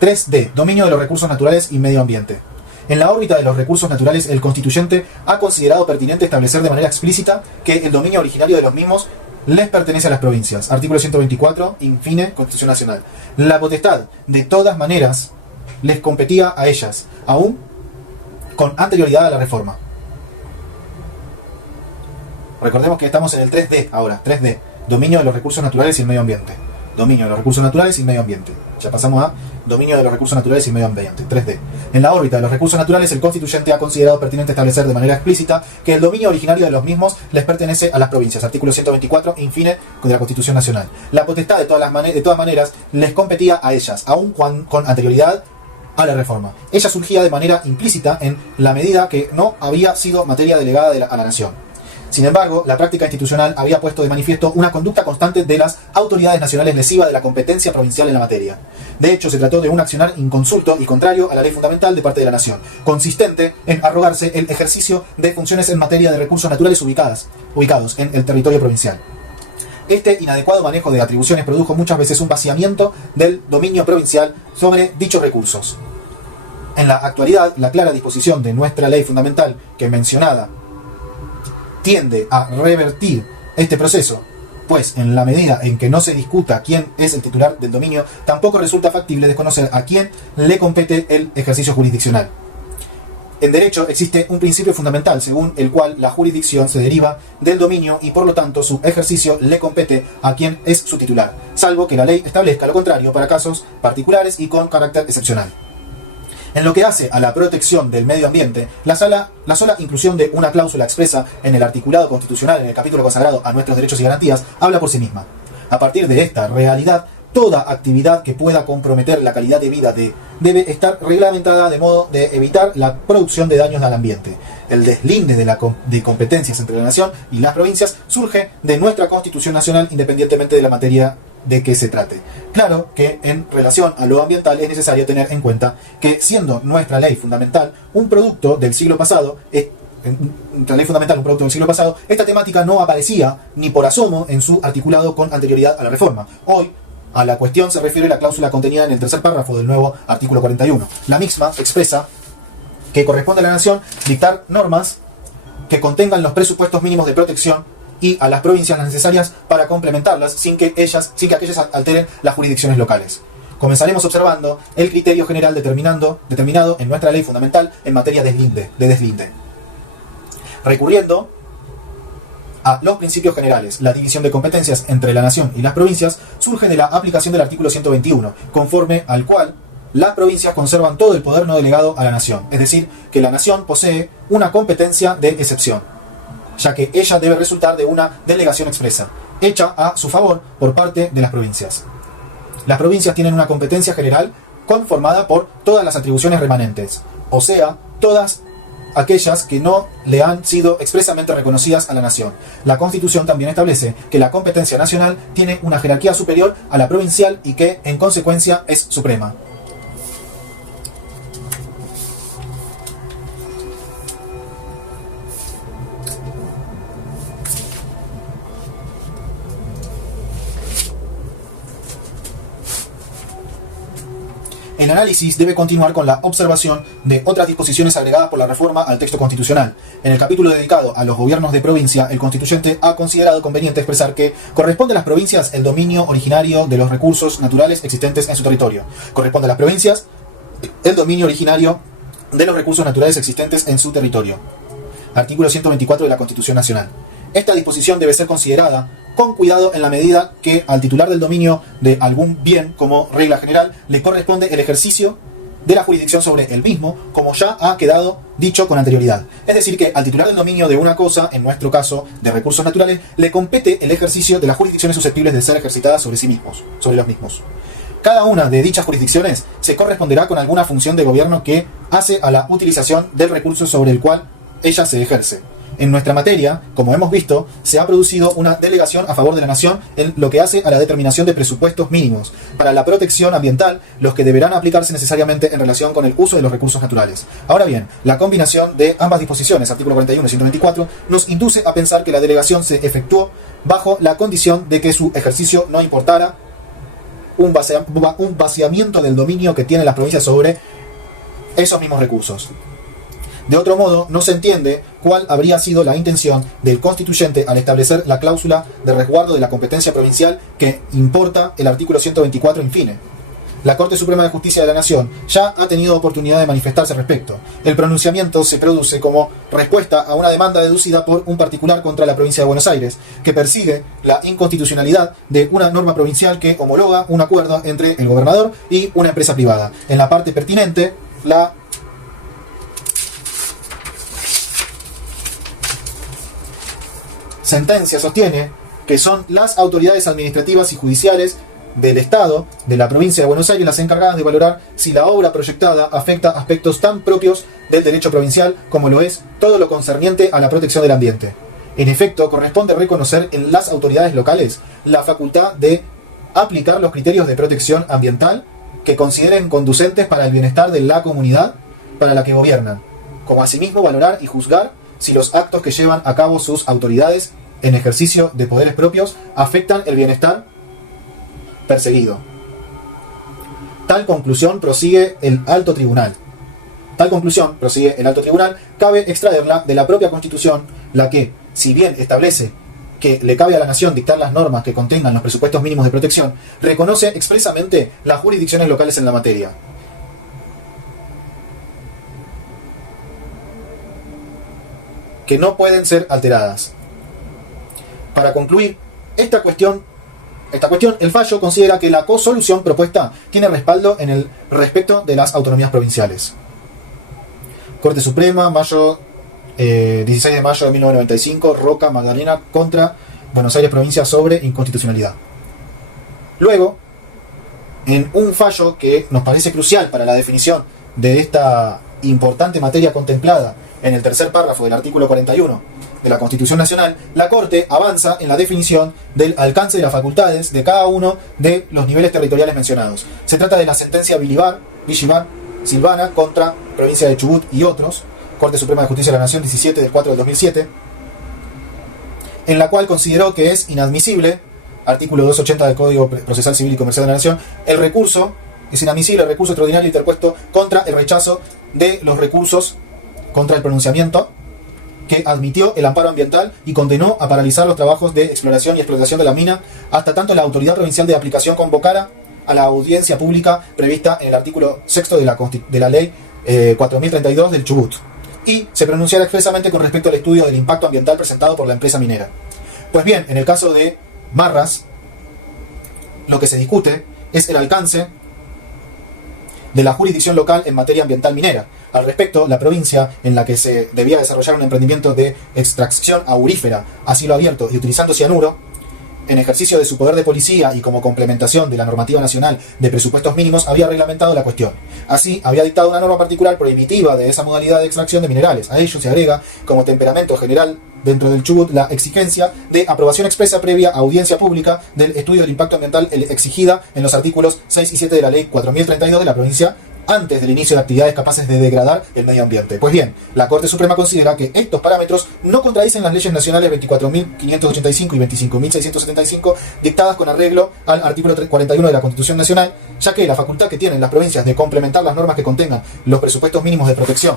3D. Dominio de los recursos naturales y medio ambiente. En la órbita de los recursos naturales, el constituyente ha considerado pertinente establecer de manera explícita que el dominio originario de los mismos les pertenece a las provincias. Artículo 124, infine, Constitución Nacional. La potestad, de todas maneras, les competía a ellas, aún con anterioridad a la reforma. Recordemos que estamos en el 3D ahora, 3D. Dominio de los recursos naturales y el medio ambiente. Dominio de los recursos naturales y medio ambiente. Ya pasamos a dominio de los recursos naturales y medio ambiente, 3D. En la órbita de los recursos naturales, el constituyente ha considerado pertinente establecer de manera explícita que el dominio originario de los mismos les pertenece a las provincias. Artículo 124, infine, de la Constitución Nacional. La potestad, de todas maneras, les competía a ellas, aun con anterioridad a la reforma. Ella surgía de manera implícita en la medida que no había sido materia delegada a la nación. Sin embargo, la práctica institucional había puesto de manifiesto una conducta constante de las autoridades nacionales lesiva de la competencia provincial en la materia. De hecho, se trató de un accionar inconsulto y contrario a la ley fundamental de parte de la nación, consistente en arrogarse el ejercicio de funciones en materia de recursos naturales ubicados en el territorio provincial. Este inadecuado manejo de atribuciones produjo muchas veces un vaciamiento del dominio provincial sobre dichos recursos. En la actualidad, la clara disposición de nuestra ley fundamental que mencionada tiende a revertir este proceso, pues en la medida en que no se discuta quién es el titular del dominio, tampoco resulta factible desconocer a quién le compete el ejercicio jurisdiccional. En derecho existe un principio fundamental según el cual la jurisdicción se deriva del dominio y por lo tanto su ejercicio le compete a quien es su titular, salvo que la ley establezca lo contrario para casos particulares y con carácter excepcional. En lo que hace a la protección del medio ambiente, la sola inclusión de una cláusula expresa en el articulado constitucional en el capítulo consagrado a nuestros derechos y garantías habla por sí misma. A partir de esta realidad, toda actividad que pueda comprometer la calidad de vida debe estar reglamentada de modo de evitar la producción de daños al ambiente. El deslinde de competencias entre la nación y las provincias surge de nuestra Constitución Nacional independientemente de la materia de que se trate. Claro que en relación a lo ambiental es necesario tener en cuenta que, siendo nuestra ley fundamental un producto del siglo pasado, esta temática no aparecía ni por asomo en su articulado con anterioridad a la reforma. Hoy, a la cuestión se refiere la cláusula contenida en el tercer párrafo del nuevo artículo 41. La misma expresa que corresponde a la nación dictar normas que contengan los presupuestos mínimos de protección y a las provincias las necesarias para complementarlas sin que aquellas alteren las jurisdicciones locales. Comenzaremos observando el criterio general determinado en nuestra ley fundamental en materia de deslinde. Recurriendo a los principios generales, la división de competencias entre la nación y las provincias surge de la aplicación del artículo 121, conforme al cual las provincias conservan todo el poder no delegado a la nación, es decir, que la nación posee una competencia de excepción, ya que ella debe resultar de una delegación expresa, hecha a su favor por parte de las provincias. Las provincias tienen una competencia general conformada por todas las atribuciones remanentes, o sea, todas aquellas que no le han sido expresamente reconocidas a la nación. La Constitución también establece que la competencia nacional tiene una jerarquía superior a la provincial y que, en consecuencia, es suprema. El análisis debe continuar con la observación de otras disposiciones agregadas por la reforma al texto constitucional. En el capítulo dedicado a los gobiernos de provincia, el constituyente ha considerado conveniente expresar que corresponde a las provincias el dominio originario de los recursos naturales existentes en su territorio. Corresponde a las provincias el dominio originario de los recursos naturales existentes en su territorio. Artículo 124 de la Constitución Nacional. Esta disposición debe ser considerada con cuidado en la medida que al titular del dominio de algún bien, como regla general, le corresponde el ejercicio de la jurisdicción sobre el mismo, como ya ha quedado dicho con anterioridad. Es decir, que al titular del dominio de una cosa, en nuestro caso de recursos naturales, le compete el ejercicio de las jurisdicciones susceptibles de ser ejercitadas sobre los mismos. Cada una de dichas jurisdicciones se corresponderá con alguna función de gobierno que hace a la utilización del recurso sobre el cual ella se ejerce. En nuestra materia, como hemos visto, se ha producido una delegación a favor de la nación en lo que hace a la determinación de presupuestos mínimos para la protección ambiental, los que deberán aplicarse necesariamente en relación con el uso de los recursos naturales. Ahora bien, la combinación de ambas disposiciones, artículo 41 y 124, nos induce a pensar que la delegación se efectuó bajo la condición de que su ejercicio no importara un vaciamiento del dominio que tienen las provincias sobre esos mismos recursos. De otro modo, no se entiende cuál habría sido la intención del constituyente al establecer la cláusula de resguardo de la competencia provincial que importa el artículo 124 infine. La Corte Suprema de Justicia de la Nación ya ha tenido oportunidad de manifestarse al respecto. El pronunciamiento se produce como respuesta a una demanda deducida por un particular contra la provincia de Buenos Aires, que persigue la inconstitucionalidad de una norma provincial que homologa un acuerdo entre el gobernador y una empresa privada. En la parte pertinente, la sentencia sostiene que son las autoridades administrativas y judiciales del Estado, de la provincia de Buenos Aires, las encargadas de valorar si la obra proyectada afecta aspectos tan propios del derecho provincial como lo es todo lo concerniente a la protección del ambiente. En efecto, corresponde reconocer en las autoridades locales la facultad de aplicar los criterios de protección ambiental que consideren conducentes para el bienestar de la comunidad para la que gobiernan, como asimismo valorar y juzgar si los actos que llevan a cabo sus autoridades en ejercicio de poderes propios afectan el bienestar perseguido. Tal conclusión prosigue el alto tribunal. Cabe extraerla de la propia Constitución, la que, si bien establece que le cabe a la nación dictar las normas que contengan los presupuestos mínimos de protección, reconoce expresamente las jurisdicciones locales en la materia. Que no pueden ser alteradas. Para concluir esta cuestión, el fallo considera que la solución propuesta tiene respaldo en el respeto de las autonomías provinciales. Corte Suprema, 16 de mayo de 1995, Roca Magdalena contra Buenos Aires Provincia sobre inconstitucionalidad. Luego, en un fallo que nos parece crucial para la definición de esta importante materia contemplada en el tercer párrafo del artículo 41 de la Constitución Nacional, la Corte avanza en la definición del alcance de las facultades de cada uno de los niveles territoriales mencionados. Se trata de la sentencia Villivar Silvana contra Provincia de Chubut y otros, Corte Suprema de Justicia de la Nación 17 del 4 del 2007, en la cual consideró que es inadmisible, artículo 280 del Código Procesal Civil y Comercial de la Nación, es inadmisible el recurso extraordinario interpuesto contra el rechazo de los recursos contra el pronunciamiento que admitió el amparo ambiental y condenó a paralizar los trabajos de exploración y explotación de la mina hasta tanto la autoridad provincial de aplicación convocara a la audiencia pública prevista en el artículo 6 de la ley 4032 del Chubut y se pronunciara expresamente con respecto al estudio del impacto ambiental presentado por la empresa minera. Pues bien, en el caso de Marras, lo que se discute es el alcance de la jurisdicción local en materia ambiental minera. Al respecto, la provincia en la que se debía desarrollar un emprendimiento de extracción aurífera a cielo abierto y utilizando cianuro, en ejercicio de su poder de policía y como complementación de la normativa nacional de presupuestos mínimos, había reglamentado la cuestión. Así, había dictado una norma particular prohibitiva de esa modalidad de extracción de minerales. A ello se agrega, como temperamento general dentro del Chubut, la exigencia de aprobación expresa previa a audiencia pública del estudio del impacto ambiental exigida en los artículos 6 y 7 de la ley 4032 de la provincia antes del inicio de actividades capaces de degradar el medio ambiente. Pues bien, la Corte Suprema considera que estos parámetros no contradicen las leyes nacionales 24.585 y 25.675 dictadas con arreglo al artículo 41 de la Constitución Nacional, ya que la facultad que tienen las provincias de complementar las normas que contengan los presupuestos mínimos de protección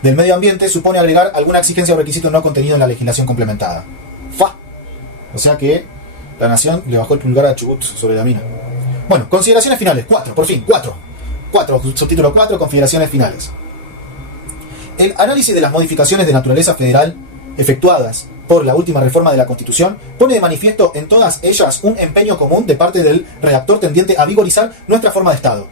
del medio ambiente supone agregar alguna exigencia o requisito no contenido en la legislación complementada. O sea que la nación le bajó el pulgar a Chubut sobre la mina. Bueno, consideraciones finales. 4, por fin, 4, subtítulo 4, consideraciones finales. El análisis de las modificaciones de naturaleza federal efectuadas por la última reforma de la Constitución pone de manifiesto en todas ellas un empeño común de parte del redactor tendiente a vigorizar nuestra forma de Estado.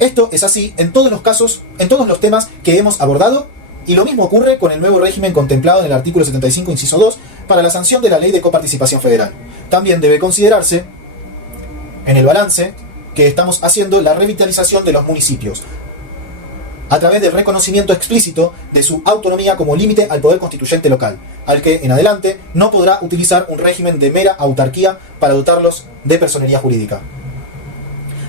Esto es así en todos los casos, en todos los temas que hemos abordado, y lo mismo ocurre con el nuevo régimen contemplado en el artículo 75, inciso 2, para la sanción de la Ley de Coparticipación Federal. También debe considerarse en el balance que estamos haciendo la revitalización de los municipios a través del reconocimiento explícito de su autonomía como límite al poder constituyente local, al que en adelante no podrá utilizar un régimen de mera autarquía para dotarlos de personería jurídica.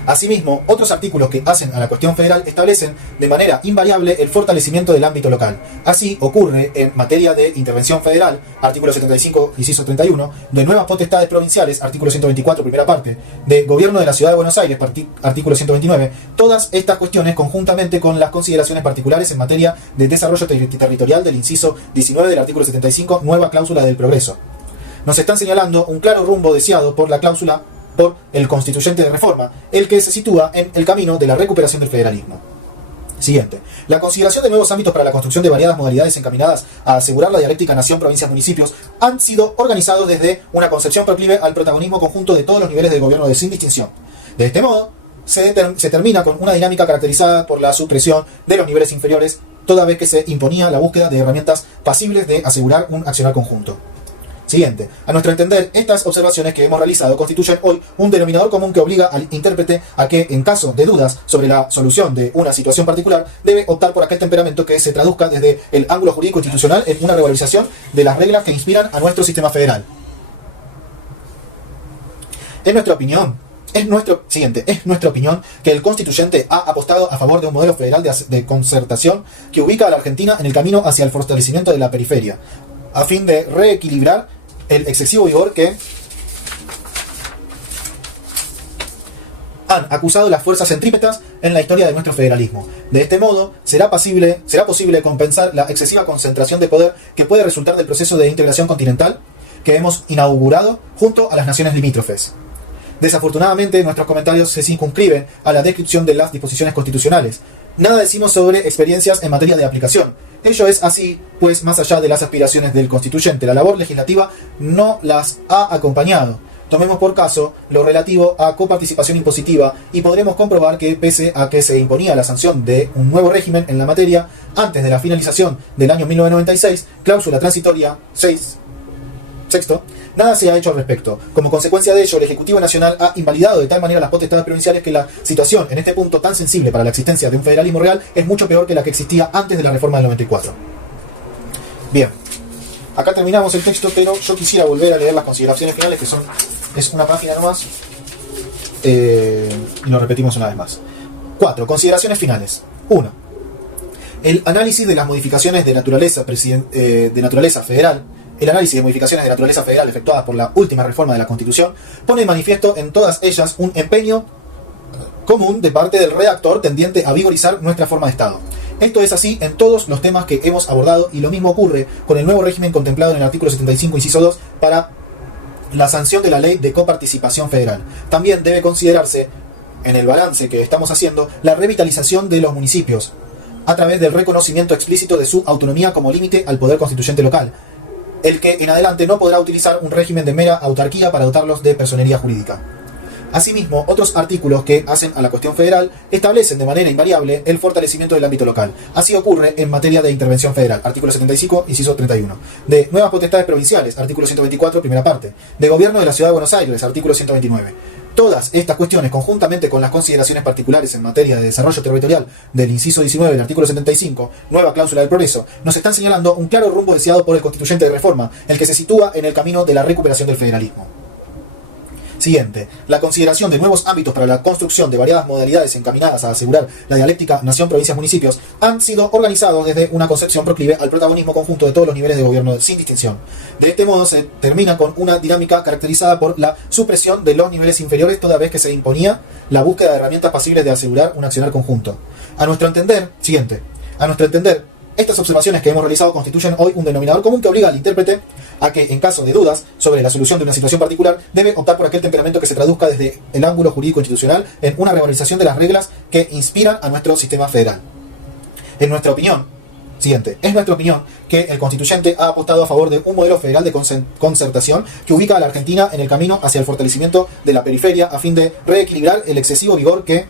Asimismo, otros artículos que hacen a la cuestión federal establecen de manera invariable el fortalecimiento del ámbito local. Así ocurre en materia de intervención federal, artículo 75, inciso 31, de nuevas potestades provinciales, artículo 124, primera parte, de gobierno de la Ciudad de Buenos Aires, artículo 129, todas estas cuestiones conjuntamente con las consideraciones particulares en materia de desarrollo territorial del inciso 19 del artículo 75, nueva cláusula del progreso. Nos están señalando un claro rumbo deseado por la cláusula por el constituyente de reforma, el que se sitúa en el camino de la recuperación del federalismo. Siguiente. La consideración de nuevos ámbitos para la construcción de variadas modalidades encaminadas a asegurar la dialéctica nación, provincias, municipios han sido organizados desde una concepción proclive al protagonismo conjunto de todos los niveles de gobierno sin distinción. De este modo, se termina con una dinámica caracterizada por la supresión de los niveles inferiores, toda vez que se imponía la búsqueda de herramientas pasibles de asegurar un accionar conjunto. Siguiente. A nuestro entender, estas observaciones que hemos realizado constituyen hoy un denominador común que obliga al intérprete a que, en caso de dudas sobre la solución de una situación particular, debe optar por aquel temperamento que se traduzca desde el ángulo jurídico institucional en una revalorización de las reglas que inspiran a nuestro sistema federal. Es nuestra opinión que el constituyente ha apostado a favor de un modelo federal de concertación que ubica a la Argentina en el camino hacia el fortalecimiento de la periferia, a fin de reequilibrar el excesivo vigor que han acusado las fuerzas centrípetas en la historia de nuestro federalismo. De este modo, será posible compensar la excesiva concentración de poder que puede resultar del proceso de integración continental que hemos inaugurado junto a las naciones limítrofes. Desafortunadamente, nuestros comentarios se circunscriben a la descripción de las disposiciones constitucionales. Nada decimos sobre experiencias en materia de aplicación. Ello es así, pues más allá de las aspiraciones del constituyente, la labor legislativa no las ha acompañado. Tomemos por caso lo relativo a coparticipación impositiva y podremos comprobar que pese a que se imponía la sanción de un nuevo régimen en la materia antes de la finalización del año 1996, cláusula transitoria 6, sexto, nada se ha hecho al respecto. Como consecuencia de ello, el Ejecutivo Nacional ha invalidado de tal manera las potestades provinciales que la situación en este punto tan sensible para la existencia de un federalismo real es mucho peor que la que existía antes de la reforma del 94. Bien, acá terminamos el texto, pero yo quisiera volver a leer las consideraciones finales, que es una página nomás, y lo repetimos una vez más. 4. Consideraciones finales. 1. El análisis de las modificaciones de naturaleza federal. El análisis de modificaciones de naturaleza federal efectuadas por la última reforma de la Constitución pone de manifiesto en todas ellas un empeño común de parte del redactor tendiente a vigorizar nuestra forma de Estado. Esto es así en todos los temas que hemos abordado y lo mismo ocurre con el nuevo régimen contemplado en el artículo 75, inciso 2, para la sanción de la ley de coparticipación federal. También debe considerarse, en el balance que estamos haciendo, la revitalización de los municipios, a través del reconocimiento explícito de su autonomía como límite al poder constituyente local, el que en adelante no podrá utilizar un régimen de mera autarquía para dotarlos de personería jurídica. Asimismo, otros artículos que hacen a la cuestión federal establecen de manera invariable el fortalecimiento del ámbito local. Así ocurre en materia de intervención federal, artículo 75, inciso 31. De nuevas potestades provinciales, artículo 124, primera parte. De gobierno de la Ciudad de Buenos Aires, artículo 129. Todas estas cuestiones, conjuntamente con las consideraciones particulares en materia de desarrollo territorial del inciso 19 del artículo 75, nueva cláusula del progreso, nos están señalando un claro rumbo deseado por el constituyente de reforma, el que se sitúa en el camino de la recuperación del federalismo. Siguiente, la consideración de nuevos ámbitos para la construcción de variadas modalidades encaminadas a asegurar la dialéctica nación-provincias-municipios han sido organizados desde una concepción proclive al protagonismo conjunto de todos los niveles de gobierno sin distinción. De este modo se termina con una dinámica caracterizada por la supresión de los niveles inferiores toda vez que se imponía la búsqueda de herramientas pasibles de asegurar un accionar conjunto. A nuestro entender, estas observaciones que hemos realizado constituyen hoy un denominador común que obliga al intérprete a que, en caso de dudas sobre la solución de una situación particular, debe optar por aquel temperamento que se traduzca desde el ángulo jurídico-institucional en una revalorización de las reglas que inspiran a nuestro sistema federal. Es nuestra opinión que el constituyente ha apostado a favor de un modelo federal de concertación que ubica a la Argentina en el camino hacia el fortalecimiento de la periferia a fin de reequilibrar el excesivo vigor que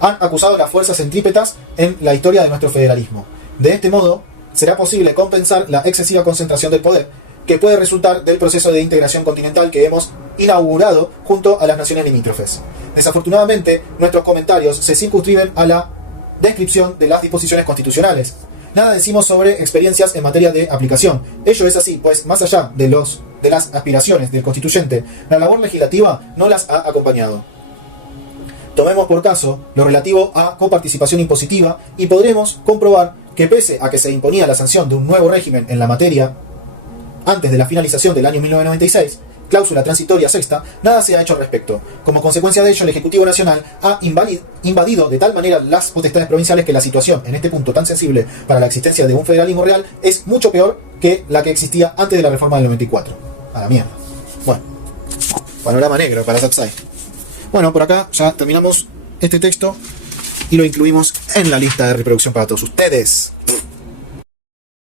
han acusado las fuerzas centrípetas en la historia de nuestro federalismo. De este modo, será posible compensar la excesiva concentración del poder que puede resultar del proceso de integración continental que hemos inaugurado junto a las naciones limítrofes. Desafortunadamente, nuestros comentarios se circunscriben a la descripción de las disposiciones constitucionales. Nada decimos sobre experiencias en materia de aplicación. Ello es así, pues más allá de las aspiraciones del constituyente, la labor legislativa no las ha acompañado. Tomemos por caso lo relativo a coparticipación impositiva y podremos comprobar que pese a que se imponía la sanción de un nuevo régimen en la materia antes de la finalización del año 1996, cláusula transitoria sexta, nada se ha hecho al respecto. Como consecuencia de ello, el Ejecutivo Nacional ha invadido de tal manera las potestades provinciales que la situación, en este punto tan sensible para la existencia de un federalismo real, es mucho peor que la que existía antes de la reforma del 94. A la mierda. Bueno, panorama negro para Sapsai. Bueno, por acá ya terminamos este texto y lo incluimos en la lista de reproducción para todos ustedes.